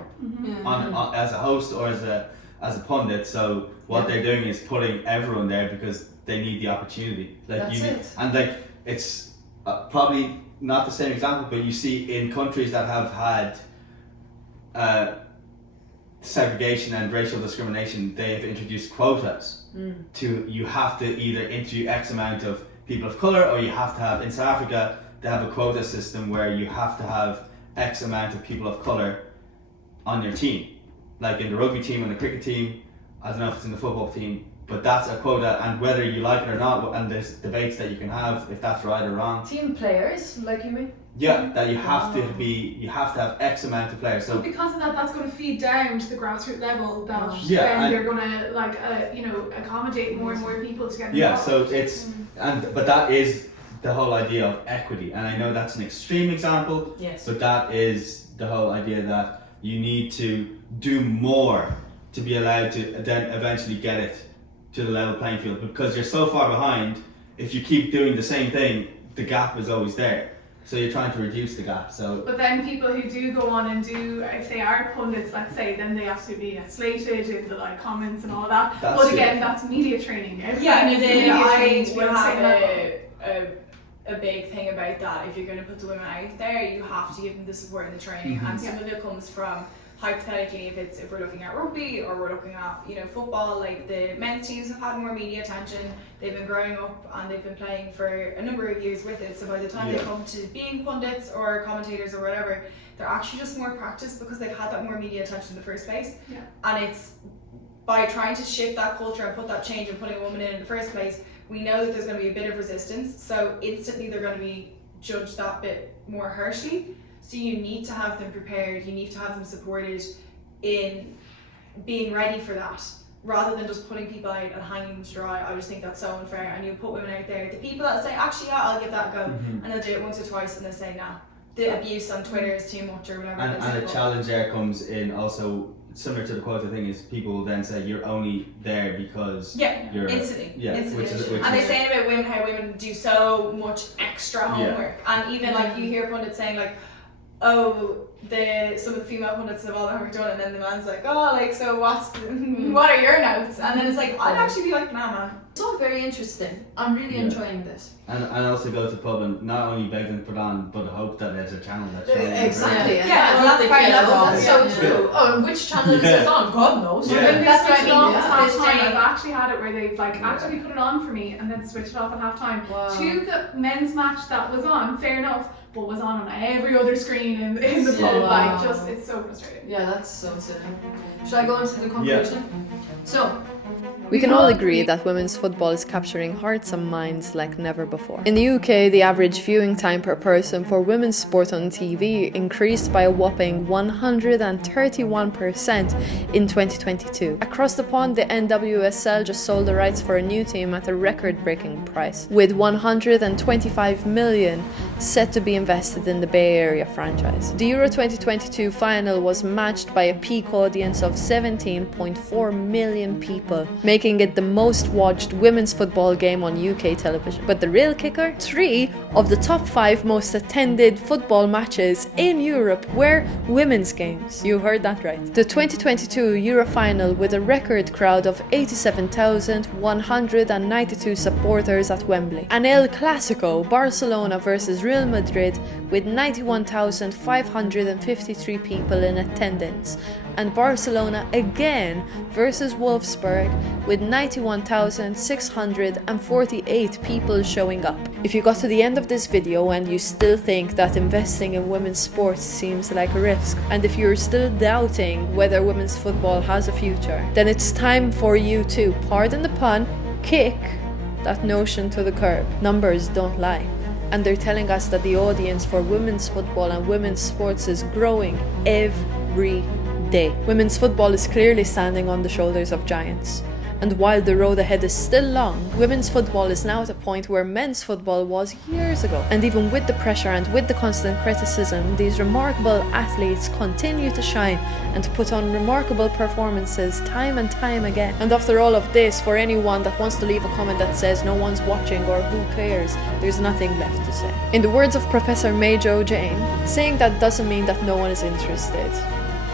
on as a host or as a pundit. So what they're doing is putting everyone there because they need the opportunity. That's it. And like it's probably not the same example, but you see in countries that have had segregation and racial discrimination, they have introduced quotas. You have to either interview X amount of people of colour, or you have to have, in South Africa they have a quota system where you have to have X amount of people of colour on your team, like in the rugby team and the cricket team. I don't know if it's in the football team, but that's a quota, and whether you like it or not, and there's debates that you can have if that's right or wrong. Team players, like you mean? Yeah, that you have to have X amount of players. So Because of that, that's going to feed down to the grassroots level. That Yeah, then and- they're going to accommodate more and more people to get yeah, involved. so it's but that is the whole idea of equity, and I know that's an extreme example. Yes. But that is the whole idea that you need to do more to be allowed to then eventually get it to the level playing field, because you're so far behind. If you keep doing the same thing, the gap is always there. So you're trying to reduce the gap. So But then people who do go on and do, if they are pundits, let's say, then they have to be slated in the comments and all that. That's But again, it. that's media training. Everybody Yeah, needs the media training to I be will on the same have level. a big thing about that. If you're going to put the women out there, you have to give them the support and the training, and some of it comes from, hypothetically, if we're looking at rugby or we're looking at football, like the men's teams have had more media attention. They've been growing up and they've been playing for a number of years with it. So by the time they come to being pundits or commentators or whatever, they're actually just more practiced because they've had that more media attention in the first place. Yeah. And it's by trying to shift that culture and put that change and putting a woman in the first place, we know that there's going to be a bit of resistance. So instantly they're going to be judged that bit more harshly. So you need to have them prepared, you need to have them supported in being ready for that, rather than just putting people out and hanging them to dry. I just think that's so unfair. And you put women out there, the people that say, actually, yeah, I'll give that a go, and they'll do it once or twice and they'll say, nah, the abuse on Twitter is too much or whatever. And a challenge there comes in also similar to the quota thing is people will then say you're only there because you're instantly. Which is and they say about women how women do so much extra homework, and even like you hear pundits saying like, oh, some of the female pundits have all their homework done, and then the man's like, oh, like so what are your notes? And then it's like I'd actually be like, nah, man. It's all very interesting. I'm really enjoying this. And also go to the pub and not only beg them to put on, but hope that there's a channel that's showing it. Exactly. Yeah, well, that's quite that's so true. Oh, and which channel is it on? God knows. That's what I mean. Yeah. This time I've actually had it where they've like actually put it on for me and then switched it off at half time. Wow. To the men's match that was on, fair enough, but was on every other screen in the pub. Wow. Like, just it's so frustrating. Yeah, that's so silly. Should I go into the conclusion? So, We can all agree that women's football is capturing hearts and minds like never before. In the UK, the average viewing time per person for women's sport on TV increased by a whopping 131% in 2022. Across the pond, the NWSL just sold the rights for a new team at a record-breaking price, with 125 million set to be invested in the Bay Area franchise. The Euro 2022 final was matched by a peak audience of 17.4 million people, making it the most watched women's football game on UK television. But the real kicker? 3 of the top 5 most attended football matches in Europe were women's games. You heard that right. The 2022 Euro final with a record crowd of 87,192 supporters at Wembley. An El Clasico, Barcelona versus Real Madrid, with 91,553 people in attendance, and Barcelona again versus Wolfsburg with 91,648 people showing up. If you got to the end of this video and you still think that investing in women's sports seems like a risk, and if you're still doubting whether women's football has a future, then it's time for you to, pardon the pun, kick that notion to the curb. Numbers don't lie. And they're telling us that the audience for women's football and women's sports is growing every day. Women's football is clearly standing on the shoulders of giants. And while the road ahead is still long, women's football is now at a point where men's football was years ago. And even with the pressure and with the constant criticism, these remarkable athletes continue to shine and to put on remarkable performances time and time again. And after all of this, for anyone that wants to leave a comment that says no one's watching or who cares, there's nothing left to say. In the words of Professor Majo Jane, saying that doesn't mean that no one is interested.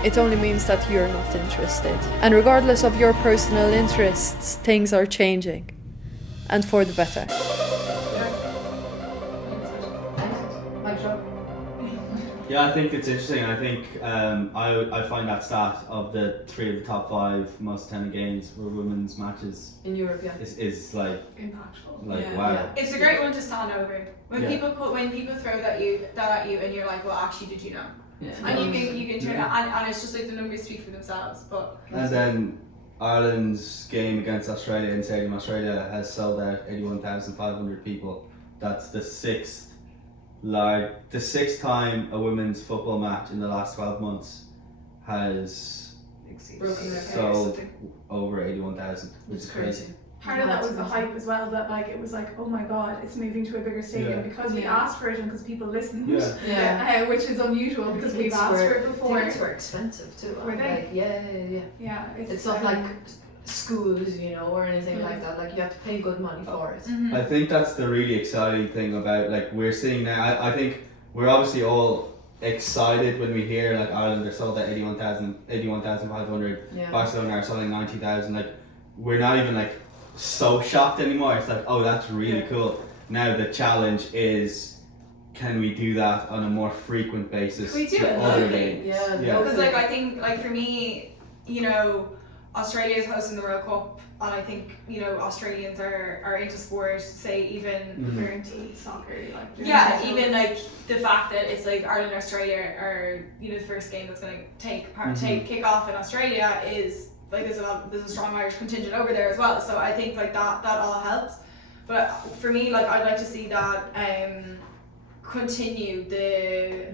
It only means that you're not interested. And regardless of your personal interests, things are changing. And for the better. Yeah, I think it's interesting. I think I find that stat of the 3 of the top 5 most attended games were women's matches in Europe, is like impactful. Wow. Yeah. It's a great one to stand over. When people throw that at you and you're like, well, actually, did you know? Yeah. And you can turn it, and it's just like the numbers speak for themselves. But and then Ireland's game against Australia in Stadium Australia has sold out 81,500 people. That's the sixth time a women's football match in the last 12 months has sold over 81,000, which is crazy. Part of that was the hype as well, that like it was like, oh my god, it's moving to a bigger stadium because we asked for it and because people listened. Which is unusual because we've asked for it before. Tickets were expensive too. Were they? Like, yeah. It's not like schools, or anything like that. Like you have to pay good money for it. Mm-hmm. I think that's the really exciting thing about like we're seeing now. I think we're obviously all excited when we hear like Ireland are sold at 81,500. Barcelona are selling 90,000. Like we're not even like so shocked anymore. It's like, oh, that's really cool. Now the challenge is, can we do that on a more frequent basis we do to it other locally? games? Yeah. Because like I think like for me, Australia is hosting the World Cup, and I think Australians are into sport. Say even they're into soccer, like even like the fact that it's like Ireland and Australia are the first game that's going to kick off in Australia is. Like there's a strong Irish contingent over there as well, so I think like that all helps. But for me, like I'd like to see that continue the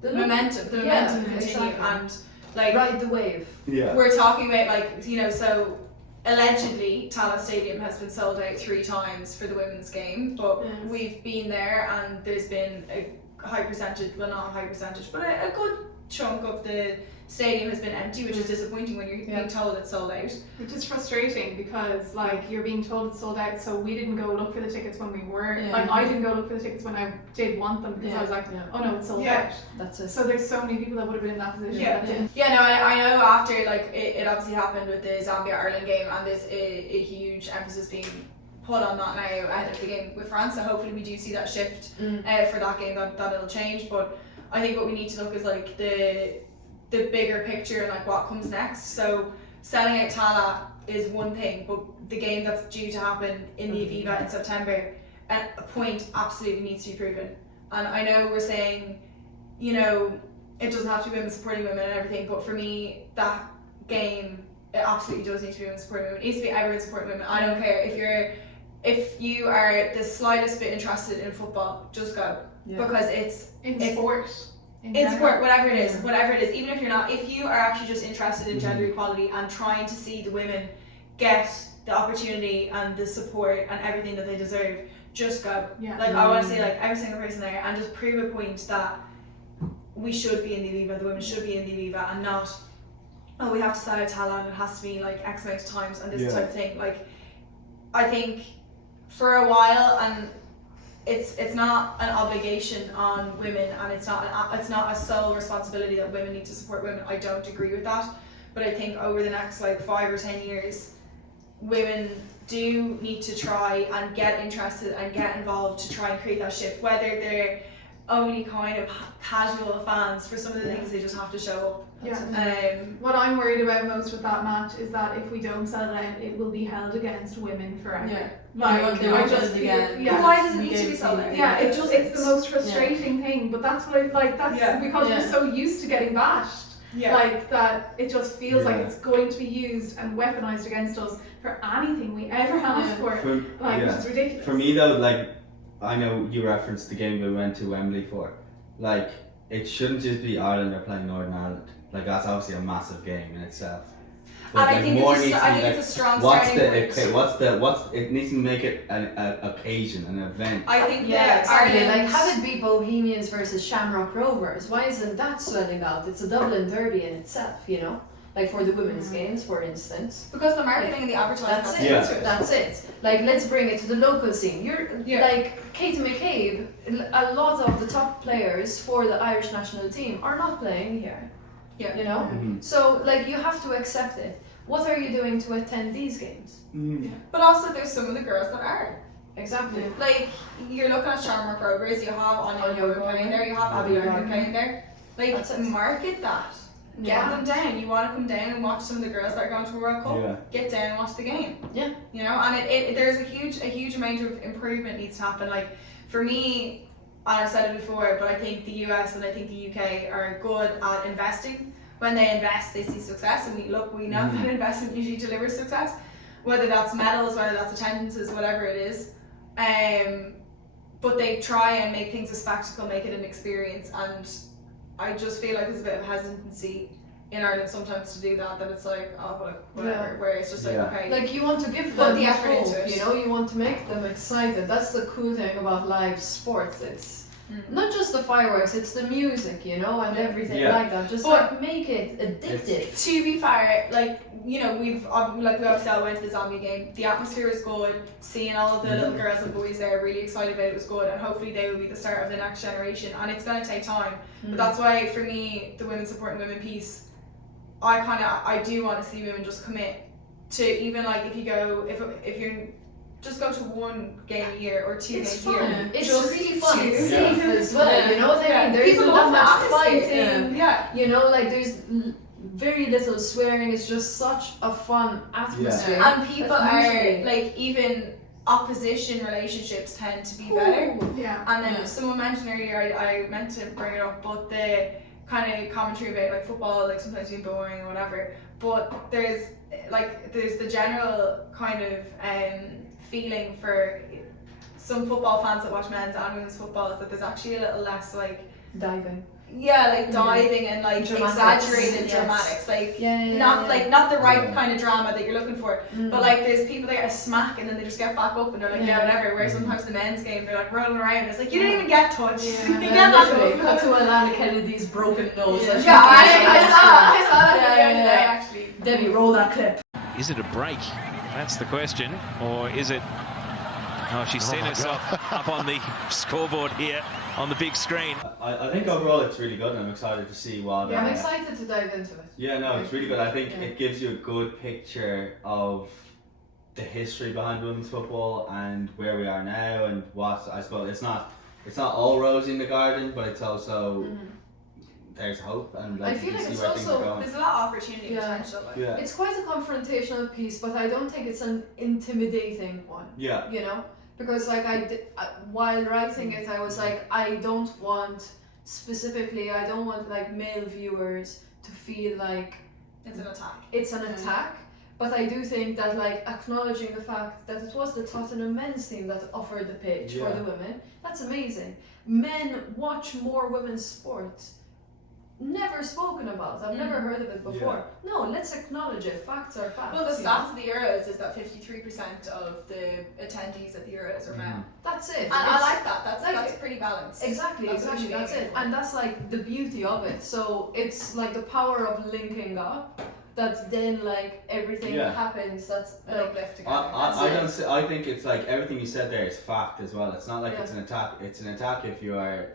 the momentum continue, exactly. And like ride the wave. Yeah, we're talking about like so allegedly Tallaght Stadium has been sold out 3 times for the women's game, but we've been there and there's been a high percentage, well not a high percentage, but a good chunk of the stadium has been empty, which is disappointing when you're being told it's sold out. Which is frustrating because like you're being told it's sold out, so we didn't go look for the tickets when we were like I didn't go look for the tickets when I did want them because I was like, oh no, it's sold out. That's it. So there's so many people that would have been in that position. No, I know after like it obviously happened with the Zambia-Ireland game, and there's a huge emphasis being put on that now ahead of the game with France, so hopefully we do see that shift for that game, that it'll change. But I think what we need to look is like the bigger picture and like what comes next. So selling out Tala is one thing, but the game that's due to happen in the Aviva in September, at a point absolutely needs to be proven. And I know we're saying, you know, it doesn't have to be women supporting women and everything, but for me, that game, it absolutely does need to be women supporting women. It needs to be everyone supporting women. I don't care if you are the slightest bit interested in football, just go. Because it's sport. In sport, whatever it is, even if you're not, if you are actually just interested in gender equality and trying to see the women get the opportunity and the support and everything that they deserve, just go. Like I want to say, like every single person there, and just prove a point that we should be in the Aviva, the women should be in the Aviva, and not, oh, we have to sell out Tala and it has to be like X amount of times and this type of thing. Like, I think for a while, and it's not an obligation on women, and it's not a sole responsibility that women need to support women. I don't agree with that, but I think over the next like 5 or 10 years, women do need to try and get interested and get involved to try and create that shift, whether they're only kind of casual fans. For some of the things they just have to show up. What I'm worried about most with that match is that if we don't sell it out, it will be held against women forever. Like, I just feel, why does it need to be sold out? It's the most frustrating thing, but that's what I like. That's because we're so used to getting bashed. Like that, it just feels like it's going to be used and weaponized against us for anything we ever ask for. Which is ridiculous. For me though, like I know you referenced the game we went to Wembley for. Like it shouldn't just be Ireland are playing Northern Ireland. Like that's obviously a massive game in itself. But and I think it's a strong starting point. It needs to make it an occasion, an event. I think exactly. Like have it be Bohemians versus Shamrock Rovers. Why isn't that swelling out? It's a Dublin derby in itself, you know. Like for the women's games, for instance. Because the marketing and the advertising. That's it. Like let's bring it to the local scene. Like Katie McCabe. A lot of the top players for the Irish national team are not playing here. You know? So like you have to accept it. What are you doing to attend these games? But also there's some of the girls that are. Exactly. Like you're looking at Shamrock Rovers, you have Anya Yoga playing there, you have Aviva playing there. Like market that. Get them down. You want to come down and watch some of the girls that are going to a World Cup. Get down and watch the game. You know, and there's a huge amount of improvement needs to happen. Like for me, and I've said it before, but I think the US and I think the UK are good at investing. When they invest, they see success, and we know that investment usually delivers success, whether that's medals, whether that's attendances, whatever it is. But they try and make things a spectacle, make it an experience, and I just feel like there's a bit of hesitancy in Ireland sometimes to do that. That it's like, oh, whatever, where it's just like, okay. Like you want to give them the effort into it. You know, you want to make them excited. That's the cool thing about live sports. It's not just the fireworks, it's the music, you know, and everything like that. Just like make it addictive. To be fair, like, you know, we obviously all went to the Zambia game. The atmosphere was good. Seeing all of the little girls and boys there really excited about it was good, and hopefully they will be the start of the next generation. And it's going to take time, but that's why for me, the women supporting women piece, I do want to see women just commit to, even like if you go, if you're just go to one game a year or 2 games a year. It's just really fun. It's safe as well. You know what I mean? There isn't that much fighting. You know, like there's very little swearing. It's just such a fun atmosphere. And people are like, even opposition relationships tend to be better. And then someone mentioned earlier, I meant to bring it up, but the kind of commentary about like football, like sometimes being boring or whatever. But there's the general kind of feeling for some football fans that watch men's and women's football is that there's actually a little less like diving. diving and like exaggerated dramatics, not the right kind of drama that you're looking for. But like there's people that get a smack and then they just get back up and they're like whatever. Where sometimes the men's game they're like rolling around. It's like you didn't even get touched. You get that cut to Alana Kennedy's broken nose. I saw that video today actually. Debbie, roll that clip. Is it a break? That's the question, or is it? Oh, she's seen herself up on the scoreboard here on the big screen. I think overall it's really good and I'm excited to see what... I'm excited to dive into it. Yeah, no, it's really good. I think it gives you a good picture of the history behind women's football and where we are now and what, I suppose, it's not all rosy in the garden, but it's also... There's hope and I feel you like see it's where things are also going. There's a lot of opportunity potential. It's quite a confrontational piece, but I don't think it's an intimidating one. Yeah. You know? Because like while writing it, I was like, I don't want like male viewers to feel like it's an attack. It's an attack. But I do think that like acknowledging the fact that it was the Tottenham men's team that offered the pitch for the women, that's amazing. Men watch more women's sports. Never spoken about. I've never heard of it before. No, let's acknowledge it. Facts are facts. Well, the stats of the Euros is that 53% of the attendees at the Euros are men. That's it. And I like that. That's pretty balanced. Exactly, that's it. And that's like the beauty of it. So it's like the power of linking up. That then like everything happens. That's an uplift together. I think it's like everything you said there is fact as well. It's not like it's an attack. It's an attack if you are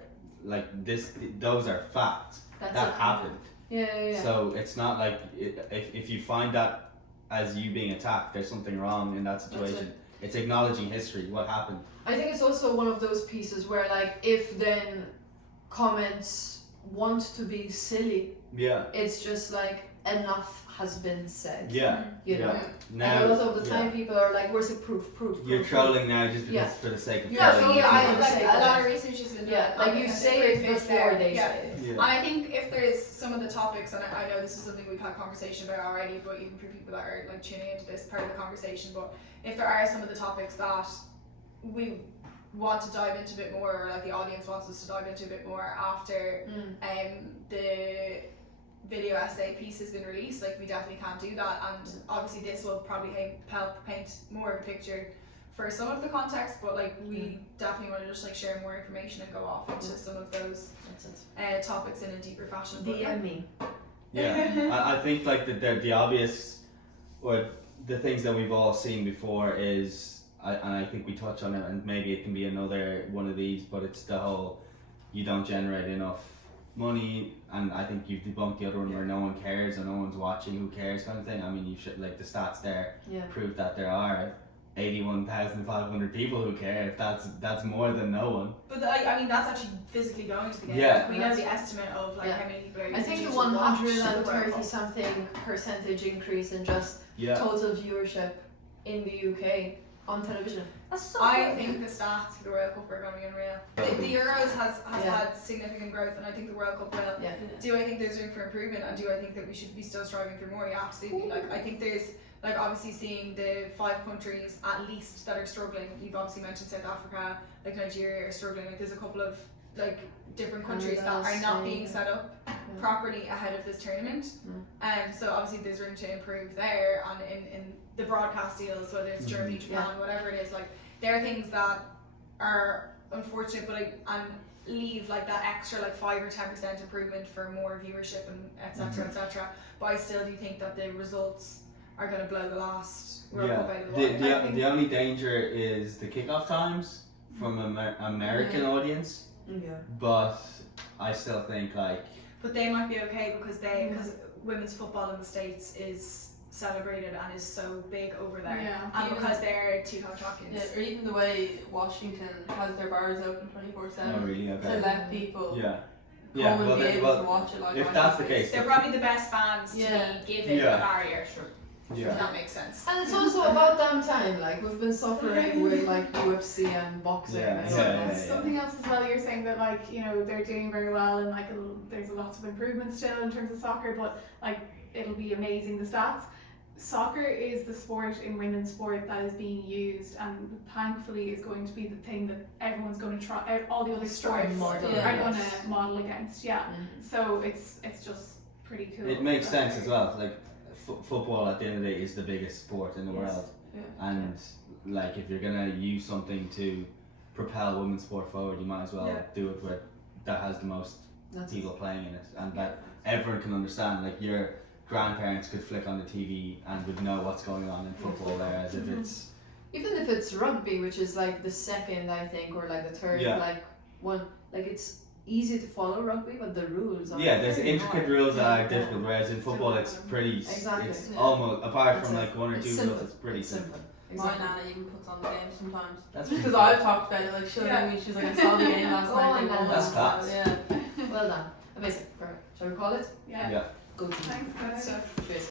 like this. Those are facts. That happened. Yeah. So it's not like if you find that as you being attacked, there's something wrong in that situation. It's acknowledging history, what happened. I think it's also one of those pieces where like if then comments want to be silly, it's just like enough has been said. You know. Now, and a lot of the time people are like, where's the proof? You're trolling now just because for the sake of trolling. I like a lot of research has been done. Like you say it before they say it. And I think if there's some of the topics, and I know this is something we've had conversation about already, but even for people that are like tuning into this part of the conversation, but if there are some of the topics that we want to dive into a bit more, or like the audience wants us to dive into a bit more after the video essay piece has been released, like we definitely can't do that, and obviously this will probably help paint more of a picture for some of the context, but like we definitely want to just like share more information and go off into some of those topics in a deeper fashion. DM me. I think like the obvious or the things that we've all seen before is and I think we touch on it, and maybe it can be another one of these, but it's the whole you don't generate enough money, and I think you've debunked the other one where no one cares or no one's watching, who cares kind of thing. I mean, you should like the stats there prove that there are 81,500 people who care. That's more than no one. But I mean that's actually physically going to the game. Like, we know the estimate of like how many people are. I think the 130 something percentage increase in just total viewership in the UK on television. That's so I think the stats for the World Cup are going to be unreal. The Euros has had significant growth, and I think the World Cup will. Do I think there's room for improvement, and do I think that we should be still striving for more? Yeah, absolutely. Like I think there's like obviously seeing the 5 countries at least that are struggling. You've obviously mentioned South Africa, like Nigeria are struggling. Like there's a couple of like different countries that are not being set up properly ahead of this tournament, and so obviously there's room to improve there. And in the broadcast deals, whether it's Germany, Japan, whatever it is, like there are things that are unfortunate, but and leave like that extra like 5 or 10% improvement for more viewership and etc. etc. But I still do think that the results are going to blow the last World Cup out of the water. The only danger is the kickoff times from American audience. But I still think like. But they might be okay because women's football in the States is celebrated and is so big over there, and because they're 2-time champions. Or even the way Washington has their bars open 24/7 Oh, really? Okay. to let people come and be able to watch it. Like if that's the case, they're probably the best fans to be given a barrier. If that makes sense. And it's also about damn time. Like we've been suffering with like UFC and boxing. Something else as well. You're saying that like they're doing very well, and like there's lots of improvements still in terms of soccer, but like it'll be amazing the stats. soccer is the sport in women's sport that is being used, and thankfully is going to be the thing that everyone's going to try. All the other sports model. are Yeah. going to model against. Yeah. So it's just pretty cool. It makes sense as well. Like football at the end of the day is the biggest sport in the Yes. world, Yeah. and like if you're gonna use something to propel women's sport forward, you might as well do it where that has the most people playing in it, and that everyone can understand. Like your grandparents could flick on the TV and would know what's going on in football there, as if it's Even if it's rugby, which is like the second, I think, or like the third, like one, like it's easy to follow rugby, but the rules are there's pretty intricate hard. rules that are difficult, whereas in football it's pretty Exactly. it's Yeah. almost apart from It's like one or it's two simple. rules, it's pretty It's simple. My nana even puts on the game sometimes. That's Because I've talked about it, like she'll Yeah. ring me, she's like, I saw the game last Oh, night. I they know. won." That's class. Yeah. Well done. Amazing. Perfect. Shall we call it? Yeah. Yeah. Go team. Thanks, guys. Cheers.